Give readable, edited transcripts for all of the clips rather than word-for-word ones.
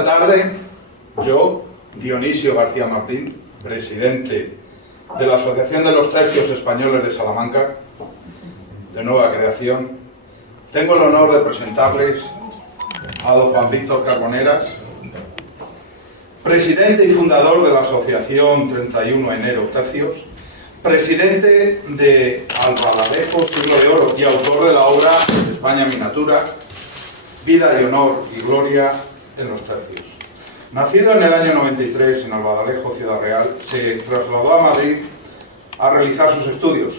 Buenas tardes, yo, Dionisio García Martín, presidente de la Asociación de los Tercios Españoles de Salamanca, de nueva creación, tengo el honor de presentarles a don Juan Víctor Carboneras, presidente y fundador de la Asociación 31 Enero Tercios, presidente de Albaladejo Siglo de Oro y autor de la obra España Miniatura, Vida y Honor y Gloria en los Tercios. Nacido en el año 93 en Albaladejo, Ciudad Real, se trasladó a Madrid a realizar sus estudios.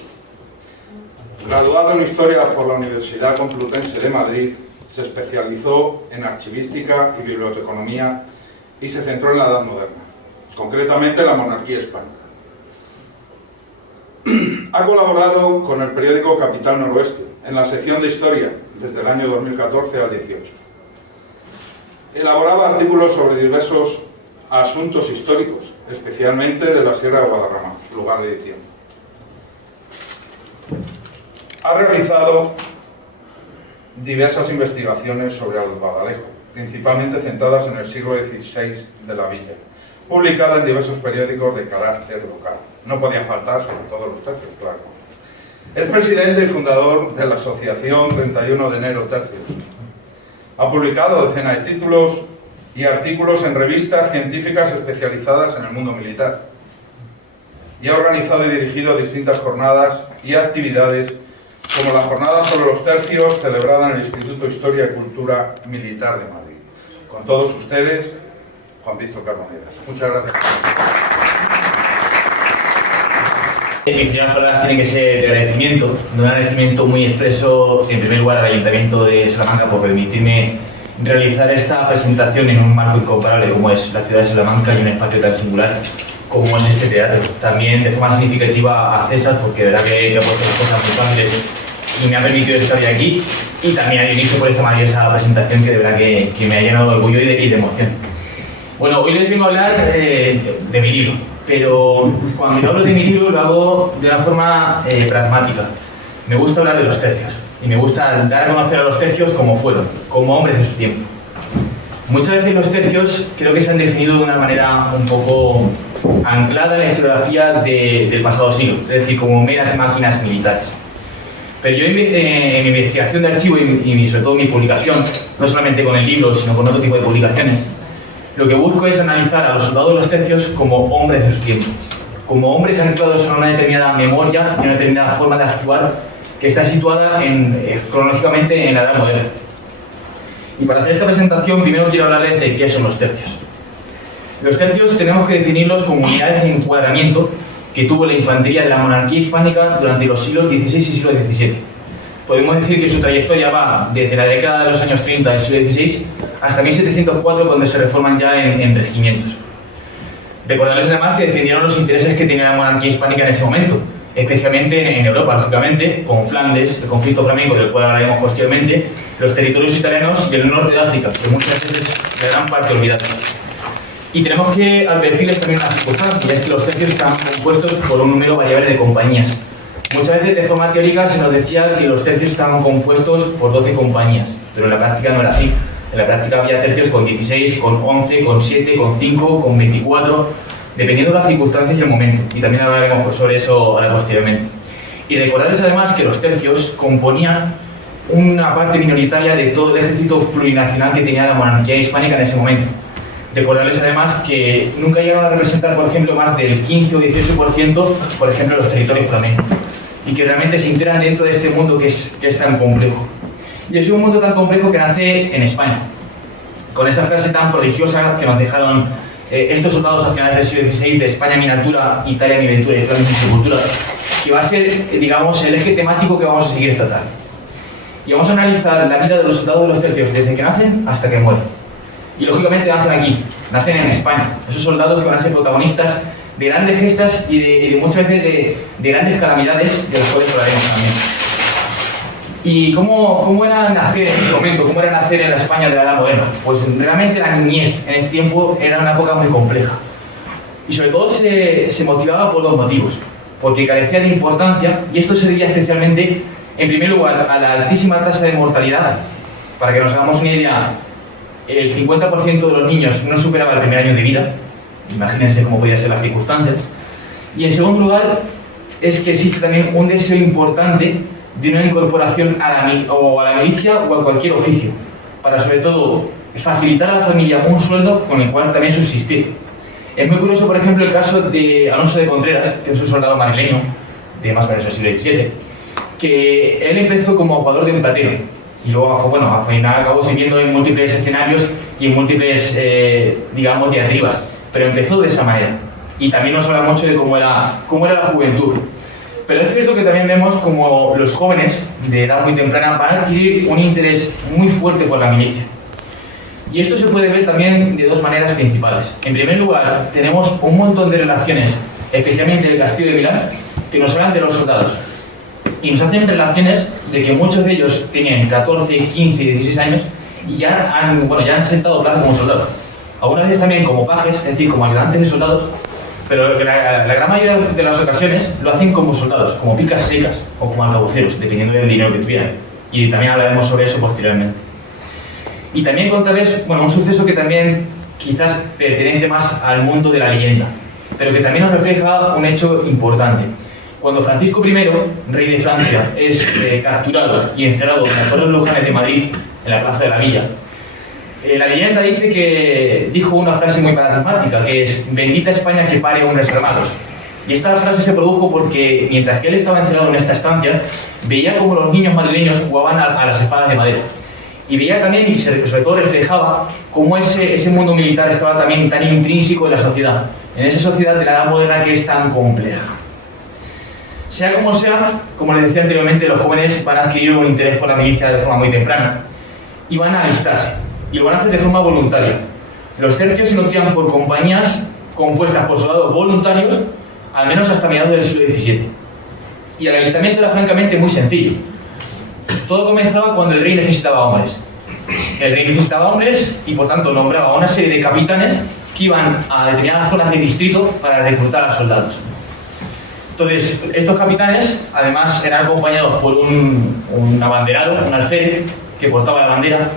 Graduado en Historia por la Universidad Complutense de Madrid, se especializó en Archivística y Biblioteconomía y se centró en la Edad Moderna, concretamente en la monarquía hispánica. Ha colaborado con el periódico Capital Noroeste en la sección de Historia desde el año 2014 al 18. Elaboraba artículos sobre diversos asuntos históricos, especialmente de la Sierra de Guadarrama, su lugar de edición. Ha realizado diversas investigaciones sobre Albaladejo, principalmente centradas en el siglo XVI de la villa, publicada en diversos periódicos de carácter local. No podían faltar, sobre todo los tercios, claro. Es presidente y fundador de la Asociación 31 de Enero Tercios. Ha publicado decenas de títulos y artículos en revistas científicas especializadas en el mundo militar. Y ha organizado y dirigido distintas jornadas y actividades, como la jornada sobre los tercios celebrada en el Instituto de Historia y Cultura Militar de Madrid. Con todos ustedes, Juan Víctor Carboneras. Muchas gracias. Mis primeras palabras tienen que ser de agradecimiento, un agradecimiento muy expreso, en primer lugar al Ayuntamiento de Salamanca por permitirme realizar esta presentación en un marco incomparable como es la ciudad de Salamanca y un espacio tan singular como es este teatro. También de forma significativa a César, porque de verdad que ha puesto cosas muy fáciles y me ha permitido estar hoy aquí, y también a Dionisio por esta maravillosa presentación que de verdad que me ha llenado de orgullo y de emoción. Bueno, hoy les vengo a hablar de mi libro, pero cuando hablo de mi libro lo hago de una forma pragmática. Me gusta hablar de los tercios y me gusta dar a conocer a los tercios como fueron, como hombres de su tiempo. Muchas veces los tercios creo que se han definido de una manera un poco anclada en la historiografía del pasado siglo, es decir, como meras máquinas militares. Pero yo en mi investigación de archivo y sobre todo mi publicación, no solamente con el libro, sino con otro tipo de publicaciones, lo que busco es analizar a los soldados de los tercios como hombres de su tiempo, como hombres anclados en una determinada memoria y una determinada forma de actuar que está situada cronológicamente en la Edad Moderna. Y para hacer esta presentación, primero quiero hablarles de qué son los tercios. Los tercios tenemos que definirlos como unidades de encuadramiento que tuvo la infantería de la monarquía hispánica durante los siglos XVI y siglo XVII. Podemos decir que su trayectoria va desde la década de los años 30 del siglo XVI hasta 1704, cuando se reforman ya en regimientos. Recordarles además que defendieron los intereses que tenía la monarquía hispánica en ese momento, especialmente en Europa, lógicamente, con Flandes, el conflicto flamenco del cual hablaremos posteriormente, los territorios italianos y el norte de África, que muchas veces de gran parte olvidados. Y tenemos que advertirles también una circunstancia, y es que los tercios están compuestos por un número variable de compañías. Muchas veces de forma teórica se nos decía que los tercios estaban compuestos por 12 compañías, pero en la práctica no era así. En la práctica había tercios con 16, con 11, con 7, con 5, con 24, dependiendo de las circunstancias y el momento. Y también hablaremos sobre eso ahora posteriormente. Y recordarles además que los tercios componían una parte minoritaria de todo el ejército plurinacional que tenía la monarquía hispánica en ese momento. Recordarles además que nunca llegaron a representar, por ejemplo, más del 15 o 18%, por ejemplo, los territorios flamencos, y que realmente se integran dentro de este mundo que es tan complejo. Y es un mundo tan complejo que nace en España, con esa frase tan prodigiosa que nos dejaron estos soldados a finales del siglo XVI de España Miniatura, Italia Mi Ventura y Flandes Mi Sepultura, que va a ser, digamos, el eje temático que vamos a seguir esta tarde. Y vamos a analizar la vida de los soldados de los tercios desde que nacen hasta que mueren. Y lógicamente nacen aquí, nacen en España, esos soldados que van a ser protagonistas de grandes gestas y de muchas veces de grandes calamidades, de las cuales hablaremos también. ¿Y cómo era nacer en este momento? ¿Cómo era nacer en la España de la Edad Moderna? Pues realmente la niñez en este tiempo era una época muy compleja. Y sobre todo se motivaba por dos motivos. Porque carecía de importancia, y esto se debía especialmente, en primer lugar, a la altísima tasa de mortalidad. Para que nos hagamos una idea, el 50% de los niños no superaba el primer año de vida. Imagínense cómo podían ser las circunstancias. Y en segundo lugar, es que existe también un deseo importante de una incorporación a la milicia o a cualquier oficio, para sobre todo facilitar a la familia un sueldo con el cual también subsistir. Es muy curioso, por ejemplo, el caso de Alonso de Contreras, que es un soldado madrileño de más o menos el siglo XVII, que él empezó como jugador de un platero y luego, bueno, al final acabó sirviendo en múltiples escenarios y en múltiples, digamos, diatribas, pero empezó de esa manera. Y también nos habla mucho de cómo era la juventud. Pero es cierto que también vemos como los jóvenes de edad muy temprana van a adquirir un interés muy fuerte por la milicia. Y esto se puede ver también de dos maneras principales. En primer lugar, tenemos un montón de relaciones, especialmente del Castillo de Milán, que nos hablan de los soldados. Y nos hacen relaciones de que muchos de ellos tenían 14, 15, 16 años y ya han sentado plaza como soldados. Algunas veces también como pajes, es decir, como ayudantes de soldados, pero la gran mayoría de las ocasiones lo hacen como soldados, como picas secas o como alcabuceros, dependiendo del dinero que tuvieran. Y también hablaremos sobre eso posteriormente. Y también contarles un suceso que también quizás pertenece más al mundo de la leyenda, pero que también nos refleja un hecho importante. Cuando Francisco I, rey de Francia, es capturado y encerrado en las Torres Lujanes de Madrid, en la Plaza de la Villa, la leyenda dice que dijo una frase muy paradigmática, que es: bendita España que pare hombres armados. Y esta frase se produjo porque mientras que él estaba encerrado en esta estancia, veía como los niños madrileños jugaban a las espadas de madera. Y veía también, y sobre todo reflejaba, cómo ese mundo militar estaba también tan intrínseco en la sociedad, en esa sociedad de la edad moderna que es tan compleja. Sea, como les decía anteriormente, los jóvenes van a adquirir un interés por la milicia de forma muy temprana y van a alistarse, y lo van a hacer de forma voluntaria. Los tercios se nutrían por compañías compuestas por soldados voluntarios, al menos hasta mediados del siglo XVII. Y el alistamiento era francamente muy sencillo. Todo comenzaba cuando el rey necesitaba hombres. El rey necesitaba hombres y por tanto nombraba a una serie de capitanes que iban a determinadas zonas del distrito para reclutar a soldados. Entonces, estos capitanes además eran acompañados por un abanderado, un alférez, que portaba la bandera,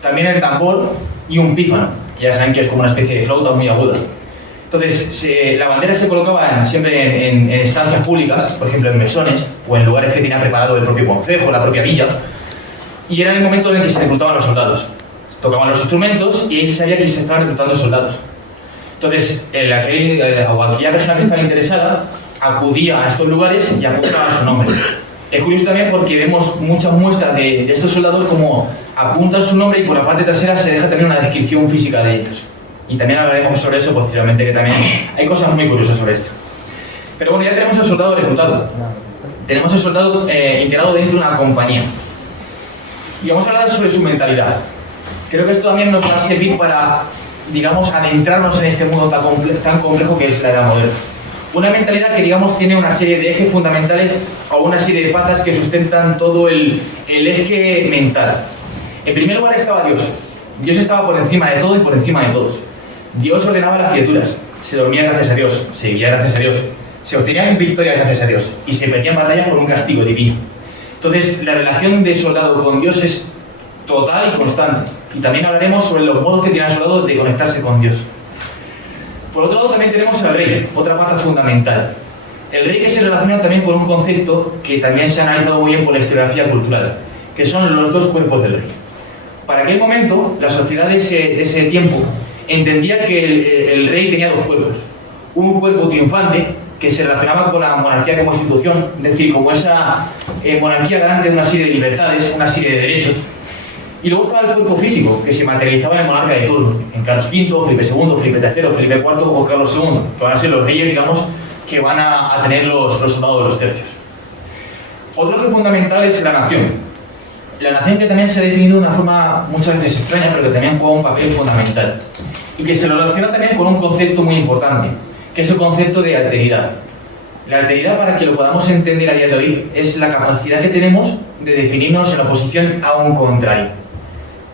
también el tambor y un pífano, que ya saben que es como una especie de flauta muy aguda. Entonces, la bandera se colocaba siempre en estancias públicas, por ejemplo en mesones o en lugares que tenía preparado el propio concejo, la propia villa, y era el momento en el que se reclutaban los soldados. Tocaban los instrumentos y ahí se sabía que se estaban reclutando soldados. Entonces, aquella persona que estaba interesada acudía a estos lugares y apuntaba su nombre. Es curioso también porque vemos muchas muestras de estos soldados como apuntan su nombre y por la parte trasera se deja también una descripción física de ellos. Y también hablaremos sobre eso posteriormente, que también hay cosas muy curiosas sobre esto. Pero bueno, ya tenemos al soldado reclutado. Tenemos al soldado integrado dentro de una compañía. Y vamos a hablar sobre su mentalidad. Creo que esto también nos va a servir para, digamos, adentrarnos en este mundo tan complejo que es la edad moderna. Una mentalidad que, digamos, tiene una serie de ejes fundamentales o una serie de patas que sustentan todo el eje mental. En primer lugar estaba Dios. Dios estaba por encima de todo y por encima de todos. Dios ordenaba las criaturas, se dormía gracias a Dios, se vivía gracias a Dios, se obtenían victorias gracias a Dios y se perdían batallas por un castigo divino. Entonces, la relación de soldado con Dios es total y constante. Y también hablaremos sobre los modos que tiene el soldado de conectarse con Dios. Por otro lado, también tenemos al rey, otra pata fundamental. El rey que se relaciona también con un concepto que también se ha analizado muy bien por la historiografía cultural, que son los dos cuerpos del rey. Para aquel momento, la sociedad de ese tiempo entendía que el rey tenía dos cuerpos. Un cuerpo triunfante, que se relacionaba con la monarquía como institución, es decir, como esa monarquía garante de una serie de libertades, una serie de derechos. Y luego estaba el cuerpo físico, que se materializaba en el monarca de turno, en Carlos V, Felipe II, Felipe III, Felipe IV o Carlos II, que van a ser los reyes, digamos, que van a tener los soldados de los tercios. Otro eje fundamental es la nación. La nación que también se ha definido de una forma muchas veces extraña, pero que también juega un papel fundamental. Y que se relaciona también con un concepto muy importante, que es el concepto de alteridad. La alteridad, para que lo podamos entender a día de hoy, es la capacidad que tenemos de definirnos en oposición a un contrario.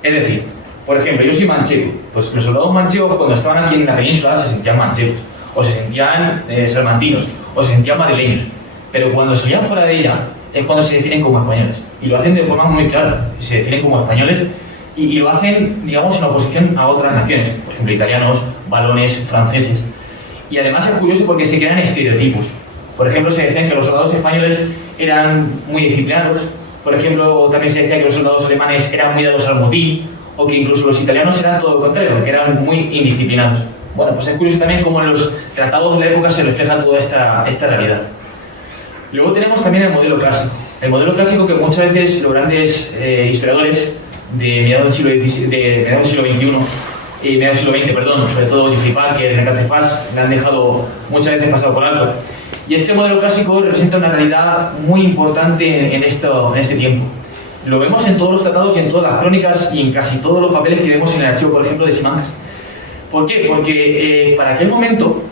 Es decir, por ejemplo, yo soy manchego. Pues los soldados manchegos, cuando estaban aquí en la península, se sentían manchegos, o se sentían salmantinos, o se sentían madrileños. Pero cuando salían fuera de ella, es cuando se definen como españoles. Y lo hacen de forma muy clara. Se definen como españoles y lo hacen, digamos, en oposición a otras naciones, por ejemplo, italianos, valones, franceses. Y además es curioso porque se crean estereotipos. Por ejemplo, se decían que los soldados españoles eran muy disciplinados, por ejemplo, también se decía que los soldados alemanes eran muy dados al motín, o que incluso los italianos eran todo lo contrario, que eran muy indisciplinados. Bueno, pues es curioso también cómo en los tratados de la época se refleja toda esta realidad. Luego tenemos también el modelo clásico. El modelo clásico que muchas veces los grandes historiadores de mediados del siglo XXI y mediados del siglo XX, perdón, sobre todo Geoffrey Parker, René Cattefas, le han dejado muchas veces pasado por alto. Y es que el modelo clásico representa una realidad muy importante en este tiempo. Lo vemos en todos los tratados y en todas las crónicas y en casi todos los papeles que vemos en el archivo, por ejemplo, de Simancas. ¿Por qué? Porque para aquel momento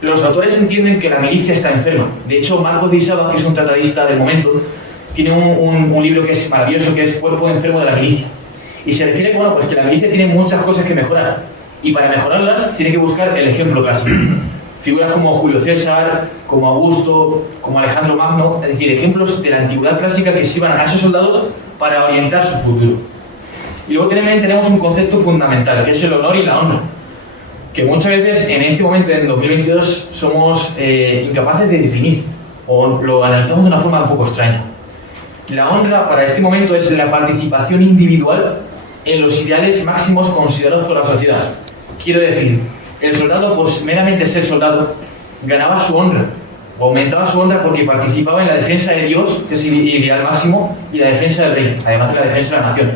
los autores entienden que la milicia está enferma. De hecho, Marcos de Isaba, que es un tratadista del momento, tiene un libro que es maravilloso, que es Cuerpo enfermo de la milicia. Y se refiere bueno, pues que la milicia tiene muchas cosas que mejorar. Y para mejorarlas tiene que buscar el ejemplo clásico. Figuras como Julio César, como Augusto, como Alejandro Magno, es decir, ejemplos de la antigüedad clásica que sirvan a esos soldados para orientar su futuro. Y luego también tenemos un concepto fundamental, que es el honor y la honra, que muchas veces en este momento, en 2022, somos incapaces de definir, o lo analizamos de una forma un poco extraña. La honra para este momento es la participación individual en los ideales máximos considerados por la sociedad. Quiero decir, el soldado, por meramente ser soldado, ganaba su honra, o aumentaba su honra porque participaba en la defensa de Dios, que es el ideal máximo, y la defensa del rey, además de la defensa de la nación.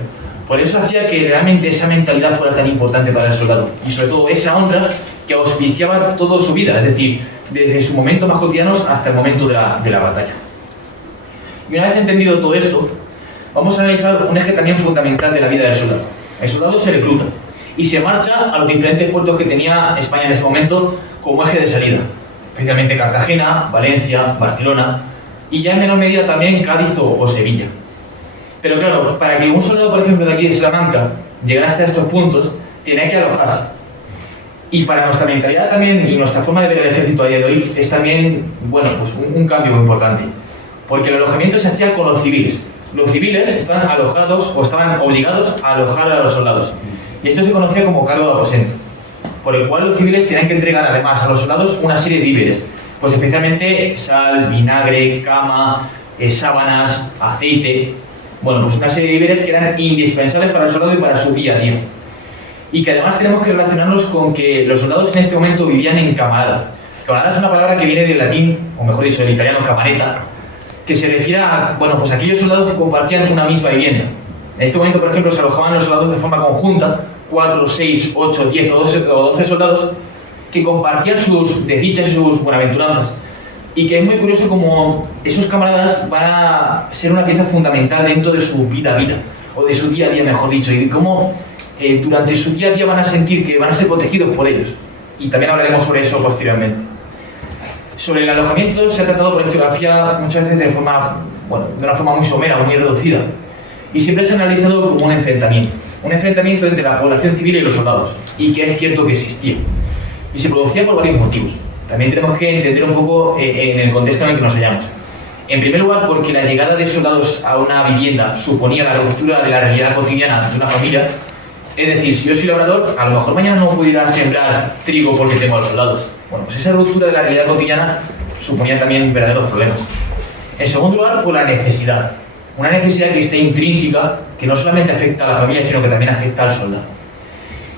Por eso hacía que realmente esa mentalidad fuera tan importante para el soldado, y sobre todo esa honra que auspiciaba toda su vida, es decir, desde sus momentos más cotidianos hasta el momento de la batalla. Y una vez entendido todo esto, vamos a analizar un eje también fundamental de la vida del soldado. El soldado se recluta y se marcha a los diferentes puertos que tenía España en ese momento como eje de salida, especialmente Cartagena, Valencia, Barcelona y ya en menor medida también Cádiz o Sevilla. Pero claro, para que un soldado, por ejemplo, de aquí de Salamanca llegara hasta estos puntos, tenía que alojarse. Y para nuestra mentalidad también y nuestra forma de ver el ejército a día de hoy es también, bueno, pues un cambio muy importante. Porque el alojamiento se hacía con los civiles. Los civiles estaban alojados o estaban obligados a alojar a los soldados. Y esto se conocía como cargo de aposento, por el cual los civiles tenían que entregar además a los soldados una serie de víveres, pues especialmente sal, vinagre, cama, sábanas, aceite, bueno, pues una serie de víveres que eran indispensables para el soldado y para su día a día. Y que además tenemos que relacionarnos con que los soldados en este momento vivían en camarada. Camarada es una palabra que viene del latín, o mejor dicho, del italiano camareta, que se refiere a, bueno, pues aquellos soldados que compartían una misma vivienda. En este momento, por ejemplo, se alojaban los soldados de forma conjunta, 4, 6, 8, 10 o 12 soldados que compartían sus desdichas y sus buenaventuranzas. Y que es muy curioso como esos camaradas van a ser una pieza fundamental dentro de su vida, o de su día a día, mejor dicho, y cómo durante su día a día van a sentir que van a ser protegidos por ellos. Y también hablaremos sobre eso posteriormente. Sobre el alojamiento se ha tratado por la historiografía muchas veces de una forma muy somera, muy reducida. Y siempre se ha analizado como un enfrentamiento entre la población civil y los soldados, y que es cierto que existía. Y se producía por varios motivos. También tenemos que entender un poco en el contexto en el que nos hallamos. En primer lugar, porque la llegada de soldados a una vivienda suponía la ruptura de la realidad cotidiana de una familia. Es decir, si yo soy labrador, a lo mejor mañana no pudiera sembrar trigo porque tengo a los soldados. Bueno, pues esa ruptura de la realidad cotidiana suponía también verdaderos problemas. En segundo lugar, por la necesidad. Una necesidad que está intrínseca, que no solamente afecta a la familia, sino que también afecta al soldado.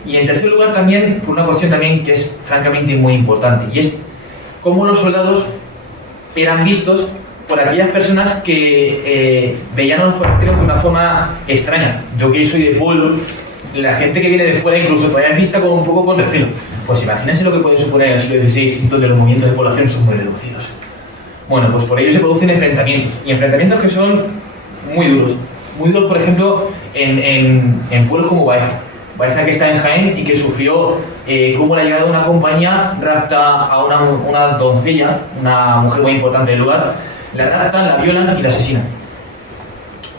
Y en tercer lugar también, por una cuestión también que es francamente muy importante, y es cómo los soldados eran vistos por aquellas personas que veían a los forasteros de una forma extraña. Yo que soy de pueblo, la gente que viene de fuera incluso todavía es vista como un poco con recelo. Pues imagínense lo que puede suponer en el siglo XVI, donde los movimientos de población son muy reducidos. Bueno, pues por ello se producen enfrentamientos, y enfrentamientos que son muy duros, por ejemplo, en pueblos como Baeza, que está en Jaén y que sufrió como la llegada de una compañía rapta a una doncella, una mujer muy importante del lugar, la raptan, la violan y la asesinan.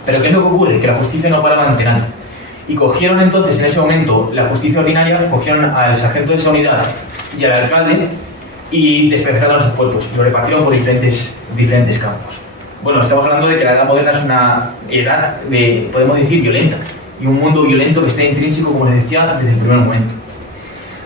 Pero ¿qué es lo que ocurre? Que la justicia no paraba ante nada. Y cogieron entonces en ese momento la justicia ordinaria, cogieron al sargento de esa unidad y al alcalde y despedazaron sus cuerpos y lo repartieron por diferentes campos. Bueno, estamos hablando de que la edad moderna es una edad podemos decir, violenta. y un mundo violento que está intrínseco, como les decía, desde el primer momento.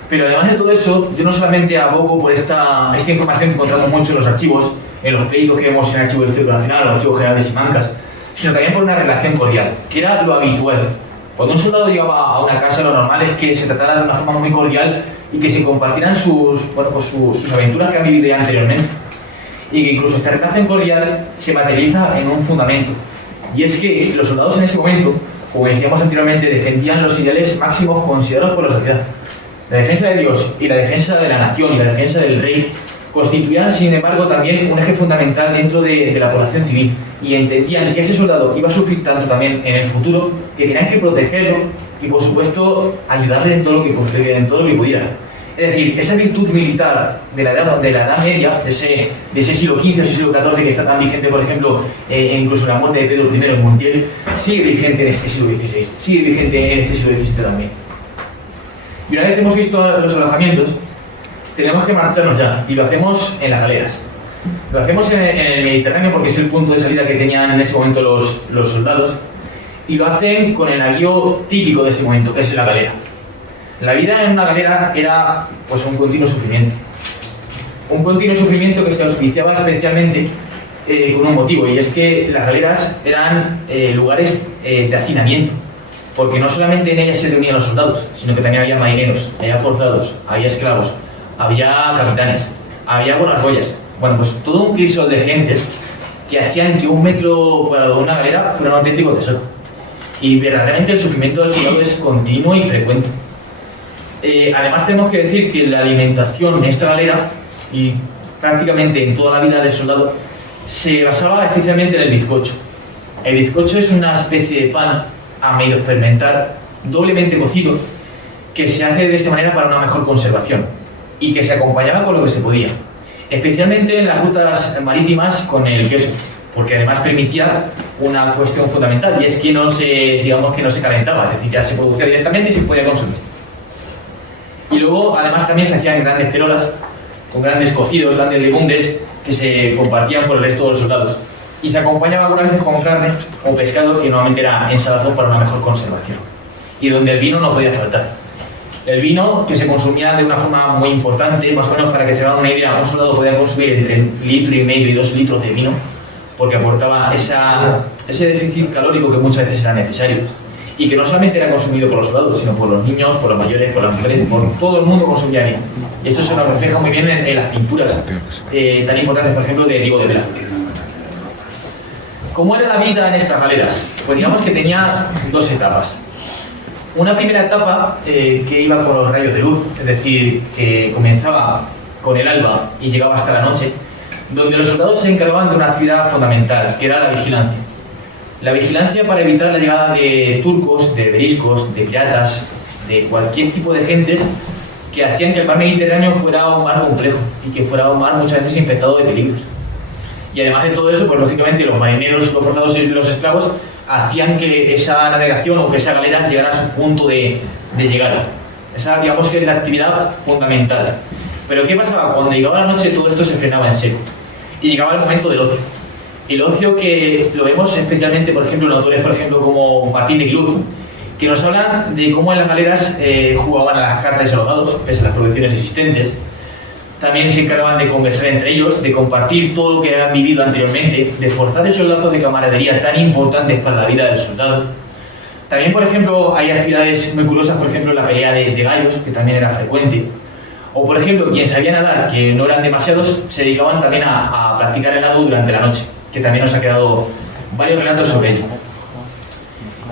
Pero además de todo eso, yo no solamente abogo por esta información que encontramos mucho en los archivos, en los pleitos que vemos en el Archivo Histórico Nacional, o el Archivo General de Simancas, sino también por una relación cordial, que era lo habitual. Cuando un soldado llegaba a una casa, lo normal es que se tratara de una forma muy cordial y que se compartieran sus aventuras que han vivido ya anteriormente. Y que incluso esta relación cordial se materializa en un fundamento. Y es que los soldados en ese momento, como decíamos anteriormente, defendían los ideales máximos considerados por la sociedad. La defensa de Dios y la defensa de la nación y la defensa del rey constituían, sin embargo, también un eje fundamental dentro de la población civil, y entendían que ese soldado iba a sufrir tanto también en el futuro que tenían que protegerlo y, por supuesto, ayudarle en todo lo que pudiera. Es decir, esa virtud militar de la Edad Media, de ese siglo XV, ese siglo XIV, que está tan vigente, por ejemplo, incluso la muerte de Pedro I en Montiel, sigue vigente en este siglo XVI, sigue vigente en este siglo XVII también. Y una vez hemos visto los alojamientos, tenemos que marcharnos ya, y lo hacemos en las galeras. Lo hacemos en el Mediterráneo porque es el punto de salida que tenían en ese momento los soldados, y lo hacen con el navío típico de ese momento, que es la galera. La vida en una galera era pues un continuo sufrimiento. Un continuo sufrimiento que se auspiciaba especialmente con un motivo, y es que las galeras eran lugares de hacinamiento, porque no solamente en ellas se reunían los soldados, sino que también había marineros, había forzados, había esclavos, había capitanes, había bolas. Bueno, pues todo un crisol de gente que hacían que un metro cuadrado de una galera fuera un auténtico tesoro. Y verdaderamente el sufrimiento del soldado es continuo y frecuente. Además tenemos que decir que la alimentación en esta galera, y prácticamente en toda la vida del soldado, se basaba especialmente en el bizcocho. El bizcocho es una especie de pan a medio fermentar, doblemente cocido, que se hace de esta manera para una mejor conservación y que se acompañaba con lo que se podía, especialmente en las rutas marítimas con el queso, porque además permitía una cuestión fundamental, y es que no se calentaba, es decir, ya se producía directamente y se podía consumir. Y luego, además, también se hacían grandes perolas, con grandes cocidos, grandes legumbres, que se compartían por el resto de los soldados. Y se acompañaba algunas veces con carne o pescado, que normalmente era ensalazón para una mejor conservación. Y donde el vino no podía faltar. El vino, que se consumía de una forma muy importante, más o menos para que se hagan una idea, un soldado podía consumir entre 1,5 litros y 2 litros de vino, porque aportaba ese déficit calórico que muchas veces era necesario. Y que no solamente era consumido por los soldados, sino por los niños, por los mayores, por las mujeres, por todo el mundo consumía vino. Y esto se nos refleja muy bien en las pinturas tan importantes, por ejemplo, de Diego de Velázquez. ¿Cómo era la vida en estas galeras? Pues digamos que tenía dos etapas. Una primera etapa que iba con los rayos de luz, es decir, que comenzaba con el alba y llegaba hasta la noche, donde los soldados se encargaban de una actividad fundamental, que era la vigilancia. La vigilancia para evitar la llegada de turcos, de beriscos, de piratas, de cualquier tipo de gentes que hacían que el mar Mediterráneo fuera un mar complejo y que fuera un mar muchas veces infectado de peligros. Y además de todo eso, pues lógicamente los marineros, los forzados y los esclavos hacían que esa navegación o que esa galera llegara a su punto de llegada. Esa, digamos, que es la actividad fundamental. Pero ¿qué pasaba? Cuando llegaba la noche todo esto se frenaba en seco y llegaba el momento del ocio. El ocio que lo vemos especialmente, por ejemplo, en autores, por ejemplo, como Martín de Gluz, que nos hablan de cómo en las galeras jugaban a las cartas y a los dados, pese a las prohibiciones existentes. También se encargaban de conversar entre ellos, de compartir todo lo que han vivido anteriormente, de forzar esos lazos de camaradería tan importantes para la vida del soldado. También, por ejemplo, hay actividades muy curiosas, por ejemplo, la pelea de gallos, que también era frecuente. O, por ejemplo, quien sabía nadar, que no eran demasiados, se dedicaban también a practicar el nado durante la noche, que también nos ha quedado varios relatos sobre ello.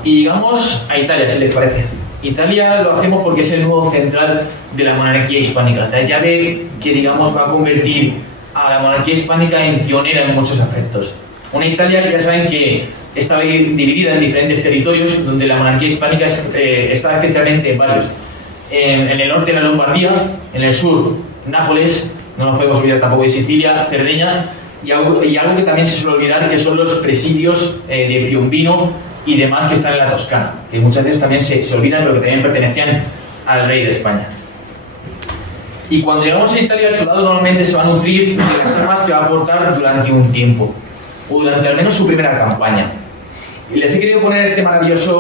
Y llegamos a Italia, si les parece. Italia lo hacemos porque es el nudo central de la monarquía hispánica, la llave que, digamos, va a convertir a la monarquía hispánica en pionera en muchos aspectos. Una Italia que ya saben que estaba dividida en diferentes territorios, donde la monarquía hispánica estaba especialmente en varios. En el norte la Lombardía, en el sur Nápoles, no nos podemos olvidar tampoco de Sicilia, Cerdeña, y algo que también se suele olvidar, que son los presidios de Piombino y demás que están en la Toscana, que muchas veces también se olvidan, pero que también pertenecían al rey de España. Y cuando llegamos a Italia, el soldado normalmente se va a nutrir de las armas que va a aportar durante un tiempo, o durante al menos su primera campaña. Y les he querido poner esta maravillosa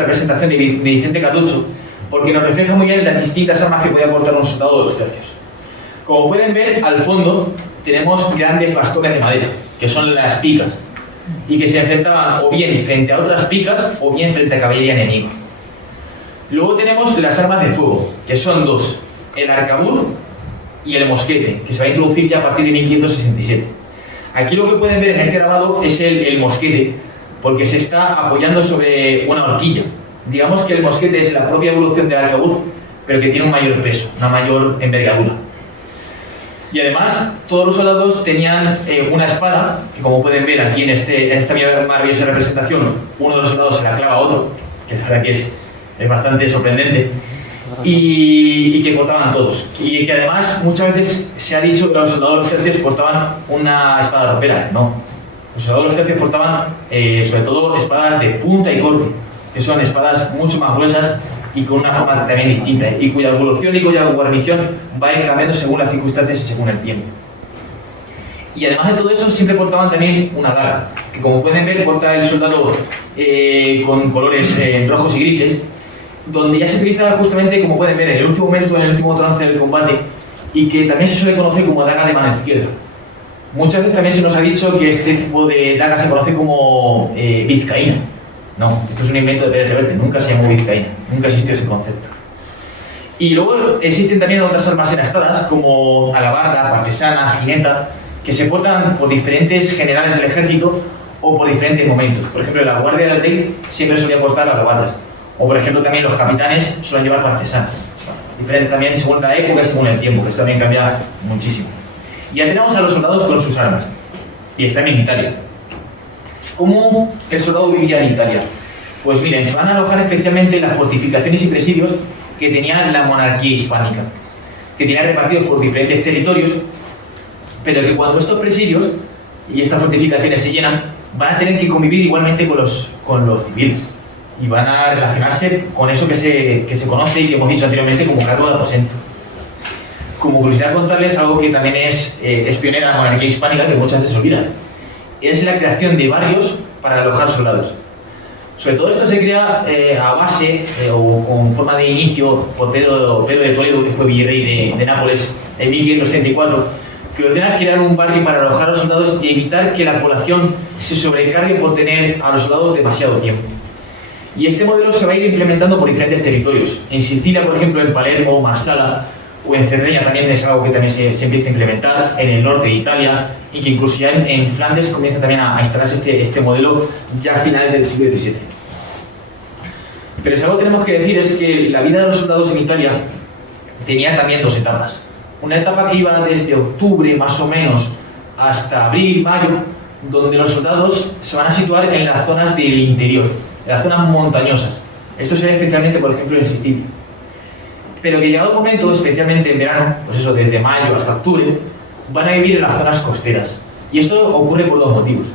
representación de Vicente Catucho, porque nos refleja muy bien las distintas armas que podía portar un soldado de los tercios. Como pueden ver, al fondo tenemos grandes bastones de madera, que son las picas, y que se enfrentaban o bien frente a otras picas o bien frente a caballería enemiga. Luego tenemos las armas de fuego, que son dos, el arcabuz y el mosquete, que se va a introducir ya a partir de 1567. Aquí lo que pueden ver en este grabado es el mosquete, porque se está apoyando sobre una horquilla. Digamos que el mosquete es la propia evolución del arcabuz, pero que tiene un mayor peso, una mayor envergadura. Y además, todos los soldados tenían una espada, que como pueden ver aquí en esta maravillosa representación, uno de los soldados se la clava a otro, que la verdad que es bastante sorprendente, y que portaban todos. Y que además muchas veces se ha dicho que los soldados de los tercios portaban una espada ropera. No, los soldados de los tercios portaban sobre todo espadas de punta y corte, que son espadas mucho más gruesas y con una forma también distinta, y cuya evolución y cuya guarnición va a ir cambiando según las circunstancias y según el tiempo. Y además de todo eso, siempre portaban también una daga, que como pueden ver porta el soldado con colores rojos y grises, donde ya se utiliza justamente, como pueden ver, en el último momento, en el último trance del combate, y que también se suele conocer como daga de mano izquierda. Muchas veces también se nos ha dicho que este tipo de daga se conoce como vizcaína. No, esto es un invento de Pérez Reverte, nunca se llamó vizcaína, nunca existió ese concepto. Y luego existen también otras armas enastadas, como alabarda, partesana, jineta, que se portan por diferentes generales del ejército o por diferentes momentos. Por ejemplo, la Guardia del Rey siempre solía portar alabardas, o por ejemplo también los capitanes suelen llevar partesanas. Diferente también según la época y según el tiempo, que esto también cambia muchísimo. Y ya tenemos a los soldados con sus armas, y están en Italia. ¿Cómo el soldado vivía en Italia? Pues miren, se van a alojar especialmente en las fortificaciones y presidios que tenía la monarquía hispánica, que tenía repartidos por diferentes territorios, pero que cuando estos presidios y estas fortificaciones se llenan, van a tener que convivir igualmente con los civiles, y van a relacionarse con eso que se conoce y que hemos dicho anteriormente como cargo de aposento. Como curiosidad contarles algo que también es pionera en la monarquía hispánica, que muchas veces se olvida, es la creación de barrios para alojar soldados. Sobre todo esto se crea a base o con forma de inicio por Pedro de Toledo, que fue virrey de Nápoles en 1534, que ordena crear un barrio para alojar a los soldados y evitar que la población se sobrecargue por tener a los soldados demasiado tiempo. Y este modelo se va a ir implementando por diferentes territorios. En Sicilia, por ejemplo, en Palermo, Marsala, o en Cerdeña también es algo que también se empieza a implementar, en el norte de Italia, y que incluso ya en Flandes comienza también a instalarse este modelo ya a finales del siglo XVII. Pero si algo tenemos que decir es que la vida de los soldados en Italia tenía también dos etapas. Una etapa que iba desde octubre más o menos hasta abril, mayo, donde los soldados se van a situar en las zonas del interior, en las zonas montañosas. Esto se ve especialmente, por ejemplo, en Sicilia. Pero que llegado el momento, especialmente en verano, pues eso, desde mayo hasta octubre, van a vivir en las zonas costeras. Y esto ocurre por dos motivos.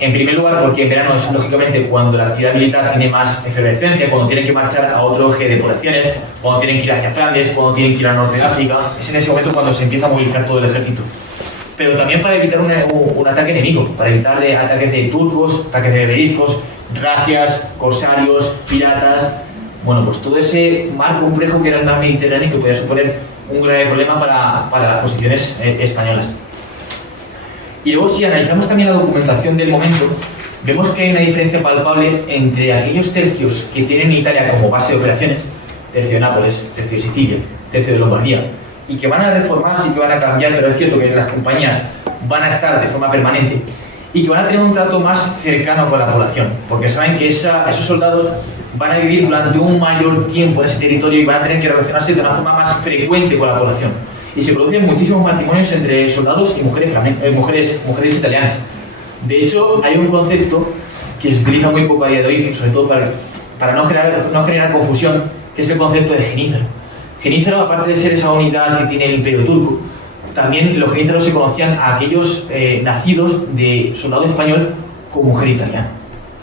En primer lugar, porque en verano es lógicamente cuando la actividad militar tiene más efervescencia, cuando tienen que marchar a otro eje de poblaciones, cuando tienen que ir hacia Flandes, cuando tienen que ir al norte de África. Es en ese momento cuando se empieza a movilizar todo el ejército. Pero también para evitar un ataque enemigo, para evitar ataques de turcos, ataques de beberiscos, racias, corsarios, piratas. Bueno, pues todo ese mar complejo que era el mar Mediterráneo, que podía suponer un grave problema para las posiciones españolas. Y luego, si analizamos también la documentación del momento, vemos que hay una diferencia palpable entre aquellos tercios que tienen Italia como base de operaciones, tercio de Nápoles, tercio de Sicilia, tercio de Lombardía, y que van a reformarse y que van a cambiar, pero es cierto que las compañías van a estar de forma permanente, y que van a tener un trato más cercano con la población, porque saben que esos soldados van a vivir durante un mayor tiempo en ese territorio y van a tener que relacionarse de una forma más frecuente con la población. Y se producen muchísimos matrimonios entre soldados y mujeres italianas. De hecho, hay un concepto que se utiliza muy poco a día de hoy, sobre todo para no generar confusión, que es el concepto de genízaro. Genízaro, aparte de ser esa unidad que tiene el Imperio Turco, también los genízaros se conocían a aquellos nacidos de soldado español con mujer italiana.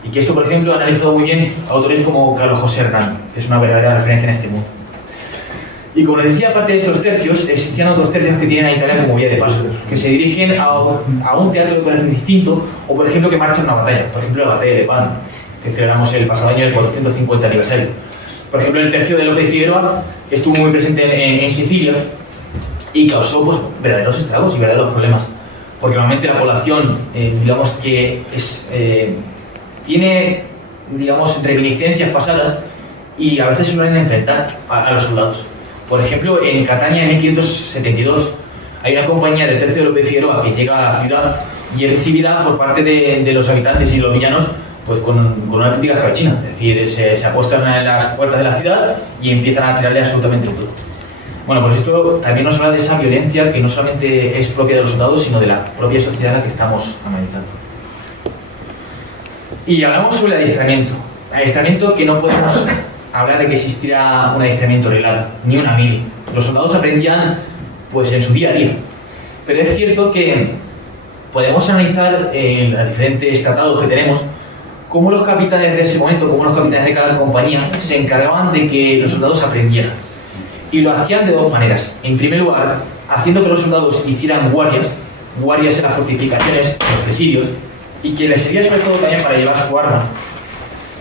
Y que esto, por ejemplo, ha analizado muy bien autores como Carlos José Hernán, que es una verdadera referencia en este mundo. Y como les decía, aparte de estos tercios, existían otros tercios que tienen a Italia como vía de paso, que se dirigen a un teatro de operación distinto, o por ejemplo que marchan a una batalla, por ejemplo la batalla de Lepanto, que celebramos el pasado año el 450 aniversario. Por ejemplo, el tercio de Lope de Figueroa estuvo muy presente en Sicilia y causó pues, verdaderos estragos y verdaderos problemas, porque normalmente la población, digamos que tiene, digamos, reminiscencias pasadas y a veces se suelen enfrentar a los soldados. Por ejemplo, en Catania, en 1572, hay una compañía del tercio de Lope de Figueroa que llega a la ciudad y es recibida por parte de los habitantes y los villanos pues con una auténtica escabechina. Es decir, se apuestan en las puertas de la ciudad y empiezan a tirarle absolutamente todo. Bueno, pues esto también nos habla de esa violencia que no solamente es propia de los soldados, sino de la propia sociedad a la que estamos analizando. Y hablamos sobre el adiestramiento. Adiestramiento que no podemos hablar de que existiera un adiestramiento reglado, ni una mili. Los soldados aprendían pues, en su día a día. Pero es cierto que podemos analizar en los diferentes tratados que tenemos cómo los capitanes de ese momento, cómo los capitanes de cada compañía se encargaban de que los soldados aprendieran. Y lo hacían de dos maneras. En primer lugar, haciendo que los soldados hicieran guardias en las fortificaciones, en los presidios, y que les servía sobre todo también para llevar su arma.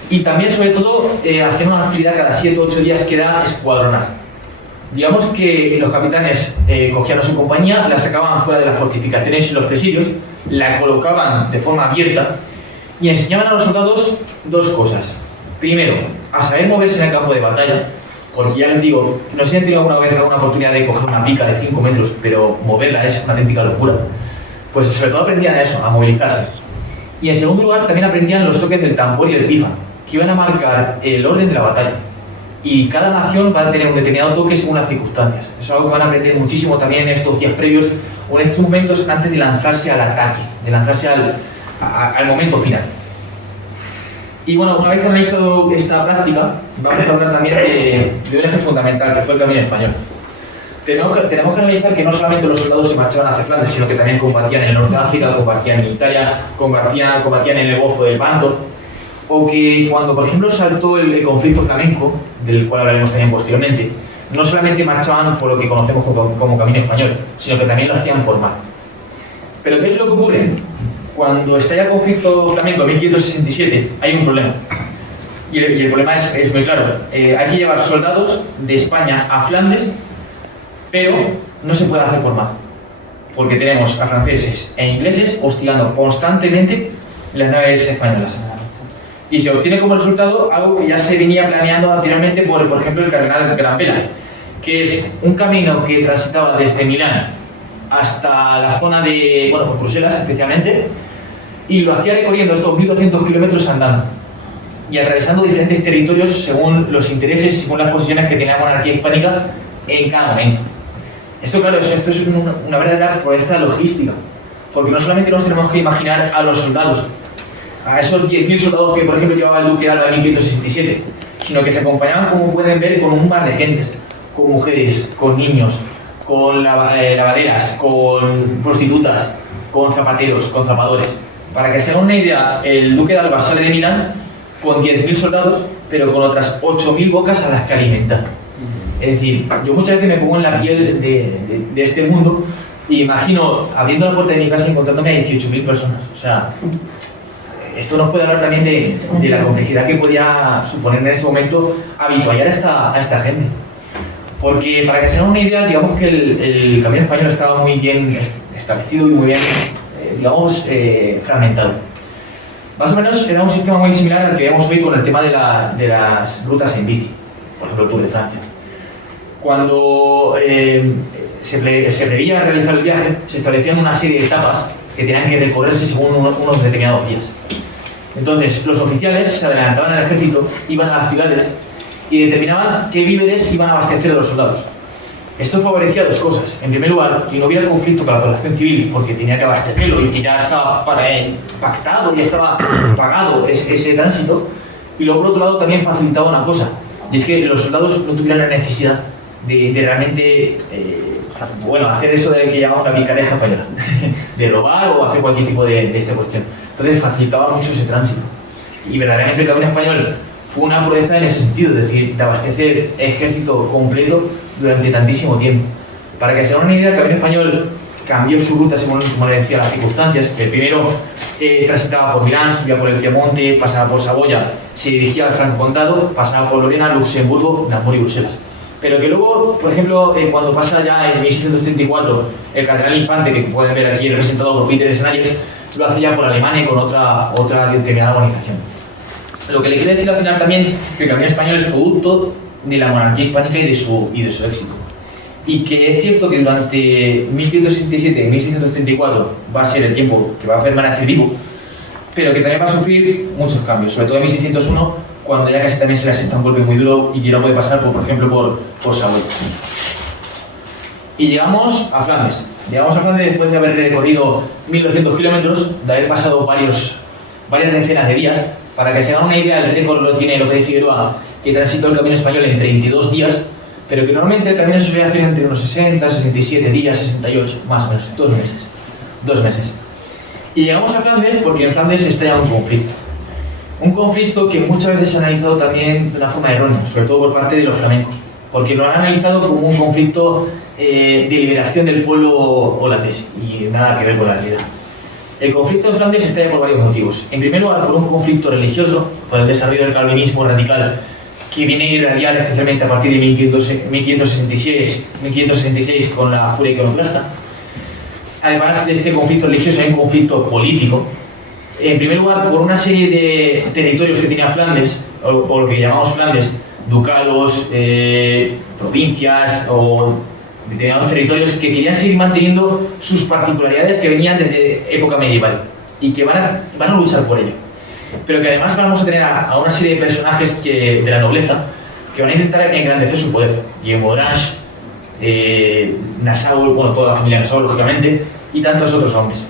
Y también, sobre todo, hacían una actividad cada 7 o 8 días que era escuadronar. Digamos que los capitanes cogían a su compañía, la sacaban fuera de las fortificaciones y los presidios, la colocaban de forma abierta y enseñaban a los soldados dos cosas. Primero, a saber moverse en el campo de batalla, porque ya les digo, no sé si han tenido alguna vez alguna oportunidad de coger una pica de 5 metros, pero moverla es una auténtica locura. Pues sobre todo aprendían a eso, a movilizarse. Y en segundo lugar, también aprendían los toques del tambor y el pífano, que iban a marcar el orden de la batalla. Y cada nación va a tener un determinado toque según las circunstancias. Eso es algo que van a aprender muchísimo también en estos días previos o en estos momentos antes de lanzarse al ataque, de lanzarse al momento final. Y bueno, una vez analizado esta práctica, vamos a hablar también de un eje fundamental, que fue el Camino Español. Tenemos que analizar que no solamente los soldados se marchaban hacia Flandes, sino que también combatían en el norte de África, combatían en Italia, combatían en el Golfo del Lepanto, o que cuando, por ejemplo, saltó el conflicto flamenco, del cual hablaremos también posteriormente, no solamente marchaban por lo que conocemos como Camino Español, sino que también lo hacían por mar. Pero ¿qué es lo que ocurre? Cuando estalla el conflicto flamenco en 1567, hay un problema. Y el problema es muy claro. Hay que llevar soldados de España a Flandes, pero no se puede hacer por mar, porque tenemos a franceses e ingleses hostigando constantemente las naves españolas. Y se obtiene como resultado algo que ya se venía planeando anteriormente por ejemplo, el cardenal Grampela, que es un camino que transitaba desde Milán hasta la zona de, bueno, pues Bruselas especialmente, y lo hacía recorriendo estos 1200 kilómetros andando y atravesando diferentes territorios según los intereses y según las posiciones que tenía la monarquía hispánica en cada momento. Esto, claro, esto es una verdadera proeza logística, porque no solamente nos tenemos que imaginar a los soldados, a esos 10.000 soldados que, por ejemplo, llevaba el duque de Alba en 1567, sino que se acompañaban, como pueden ver, con un mar de gentes, con mujeres, con niños, con lavaderas, con prostitutas, con zapateros, con zapadores. Para que se hagan una idea, el duque de Alba sale de Milán con 10.000 soldados, pero con otras 8.000 bocas a las que alimentar. Es decir, yo muchas veces me pongo en la piel de este mundo y imagino abriendo la puerta de mi casa y encontrándome a 18.000 personas. O sea, esto nos puede hablar también de la complejidad que podía suponer en ese momento habituallar a esta gente. Porque para que se hagan una idea, digamos que el Camino Español estaba muy bien establecido y muy bien, fragmentado. Más o menos era un sistema muy similar al que vemos hoy con el tema de las rutas en bici, por ejemplo el Tour de Francia. Cuando se preveía realizar el viaje, se establecían una serie de etapas que tenían que recorrerse según unos determinados días. Entonces, los oficiales se adelantaban al ejército, iban a las ciudades y determinaban qué víveres iban a abastecer a los soldados. Esto favorecía dos cosas. En primer lugar, que no hubiera conflicto con la población civil, porque tenía que abastecerlo y que ya estaba pactado, ya estaba pagado ese tránsito. Y luego, por otro lado, también facilitaba una cosa, y es que los soldados no tuvieran la necesidad de realmente hacer eso de que llamamos la picaresca española, de robar o hacer cualquier tipo de esta cuestión. Entonces facilitaba mucho ese tránsito. Y verdaderamente el Camino Español fue una proeza en ese sentido, es decir, de abastecer ejército completo durante tantísimo tiempo. Para que se hagan una idea, el camino español cambió su ruta según, como le decía, las circunstancias. El primero transitaba por Milán, subía por el Piemonte, pasaba por Saboya, se dirigía al Franco Condado, pasaba por Lorena, Luxemburgo, Namur y Bruselas. Pero que luego, por ejemplo, cuando pasa ya en 1634 el cardenal Infante, que pueden ver aquí representado por Peter Snayers, lo hace ya por Alemania con otra determinada organización. Lo que le quiero decir al final también que el camino español es producto de la monarquía hispánica y de su éxito. Y que es cierto que durante 1567 y 1634 va a ser el tiempo que va a permanecer vivo, pero que también va a sufrir muchos cambios, sobre todo en 1601, cuando ya casi también se le asesta un golpe muy duro y que no puede pasar, por ejemplo, por Saboya. Y llegamos a Flandes. Llegamos a Flandes después de haber recorrido 1200 kilómetros, de haber pasado varias decenas de días. Para que se hagan una idea, el récord lo tiene López de Figueroa, que transitó el camino español en 32 días, pero que normalmente el camino se suele hacer entre unos 60, 67 días, 68, más o menos, 2 meses. 2 meses. Y llegamos a Flandes porque en Flandes estalla un conflicto. Un conflicto que muchas veces se ha analizado también de una forma errónea, sobre todo por parte de los flamencos, porque lo han analizado como un conflicto de liberación del pueblo holandés, y nada que ver con la realidad. El conflicto de Flandes estalla por varios motivos. En primer lugar, por un conflicto religioso, por el desarrollo del calvinismo radical, que viene a irradiar especialmente a partir de 1566 con la furia iconoclasta. Además de este conflicto religioso, hay un conflicto político. En primer lugar, por una serie de territorios que tenía Flandes, o lo que llamamos Flandes, ducados, provincias o determinados territorios que querían seguir manteniendo sus particularidades que venían desde época medieval y que van a luchar por ello. Pero que además vamos a tener a una serie de personajes de la nobleza que van a intentar engrandecer su poder. Guillermo d'Orange, Nassau, bueno, toda la familia Nassau, lógicamente, y tantos otros hombres.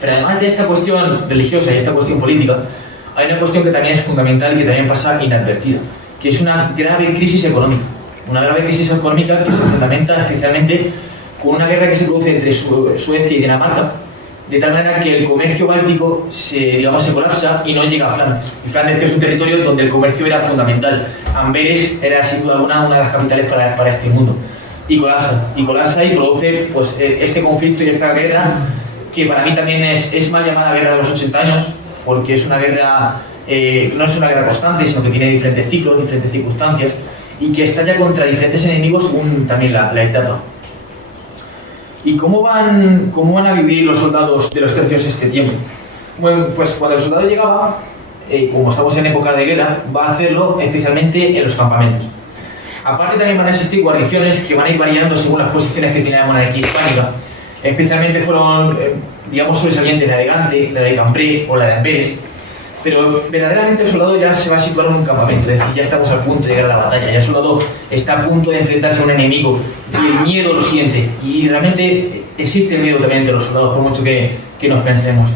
Pero además de esta cuestión religiosa y esta cuestión política, hay una cuestión que también es fundamental y que también pasa inadvertida, que es una grave crisis económica. Una grave crisis económica que se fundamenta especialmente con una guerra que se produce entre Suecia y Dinamarca, de tal manera que el comercio báltico se colapsa y no llega a Flandes. Y Flandes, que es un territorio donde el comercio era fundamental. Amberes era sin duda alguna una de las capitales para este mundo. Y colapsa y produce pues, este conflicto y esta guerra, que para mí también es mal llamada guerra de los 80 años, porque es una guerra, no es una guerra constante, sino que tiene diferentes ciclos, diferentes circunstancias, y que estalla contra diferentes enemigos según también la etapa. ¿Y cómo van a vivir los soldados de los tercios este tiempo? Bueno, pues cuando el soldado llegaba, como estamos en época de guerra, va a hacerlo especialmente en los campamentos. Aparte también van a existir guarniciones que van a ir variando según las posiciones que tiene la monarquía hispánica. Especialmente fueron, digamos, sobresalientes la de Gante, la de Campré o la de Amberes. Pero verdaderamente el soldado ya se va a situar en un campamento, es decir, ya estamos a punto de llegar a la batalla, ya el soldado está a punto de enfrentarse a un enemigo y el miedo lo siente. Y realmente existe el miedo también entre los soldados, por mucho que nos pensemos.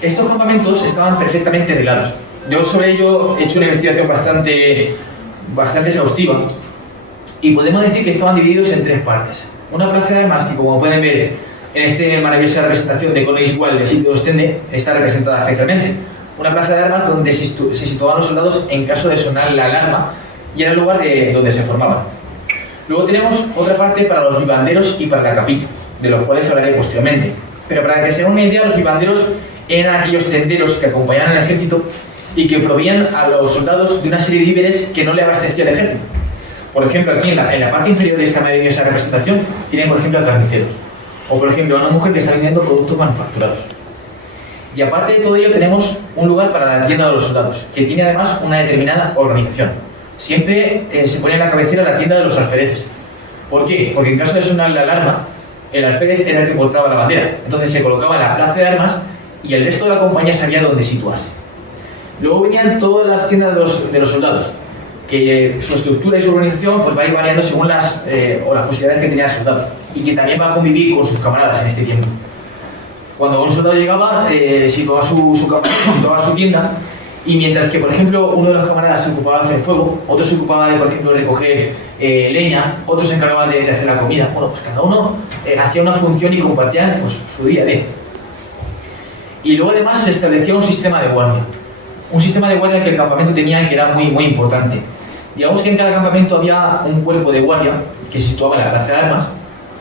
Estos campamentos estaban perfectamente arreglados. Yo sobre ello he hecho una investigación bastante exhaustiva y podemos decir que estaban divididos en 3 partes. Una plaza de armas que, como pueden ver, en esta maravillosa representación de Cornelis Wall del sitio de Ostende, está representada especialmente. Una plaza de armas donde se situaban los soldados en caso de sonar la alarma y era el lugar donde se formaban. Luego tenemos otra parte para los vivanderos y para la capilla, de los cuales hablaré posteriormente. Pero para que se hagan una idea, los vivanderos eran aquellos tenderos que acompañaban al ejército y que proveían a los soldados de una serie de víveres que no le abastecía el ejército. Por ejemplo, aquí en la parte inferior de esta maravillosa representación tienen, por ejemplo, a carniceros. O, por ejemplo, a una mujer que está vendiendo productos manufacturados. Y aparte de todo ello, tenemos un lugar para la tienda de los soldados, que tiene además una determinada organización. Siempre se ponía en la cabecera la tienda de los alfereces. ¿Por qué? Porque en caso de sonar la alarma, el alférez era el que portaba la bandera. Entonces se colocaba en la plaza de armas y el resto de la compañía sabía dónde situarse. Luego venían todas las tiendas de los soldados, que su estructura y su organización pues, va a ir variando según las posibilidades que tenía el soldado, y que también va a convivir con sus camaradas en este tiempo. Cuando un soldado llegaba, situaba su tienda, y mientras que, por ejemplo, uno de los camaradas se ocupaba de hacer fuego, otro se ocupaba de, por ejemplo, recoger leña, otro se encargaba de hacer la comida. Bueno, pues cada uno hacía una función y compartían pues, su día a día. Y luego además se establecía un sistema de guardia. un sistema de guardia que el campamento tenía y que era muy importante. Digamos que en cada campamento había un cuerpo de guardia que se situaba en la plaza de armas,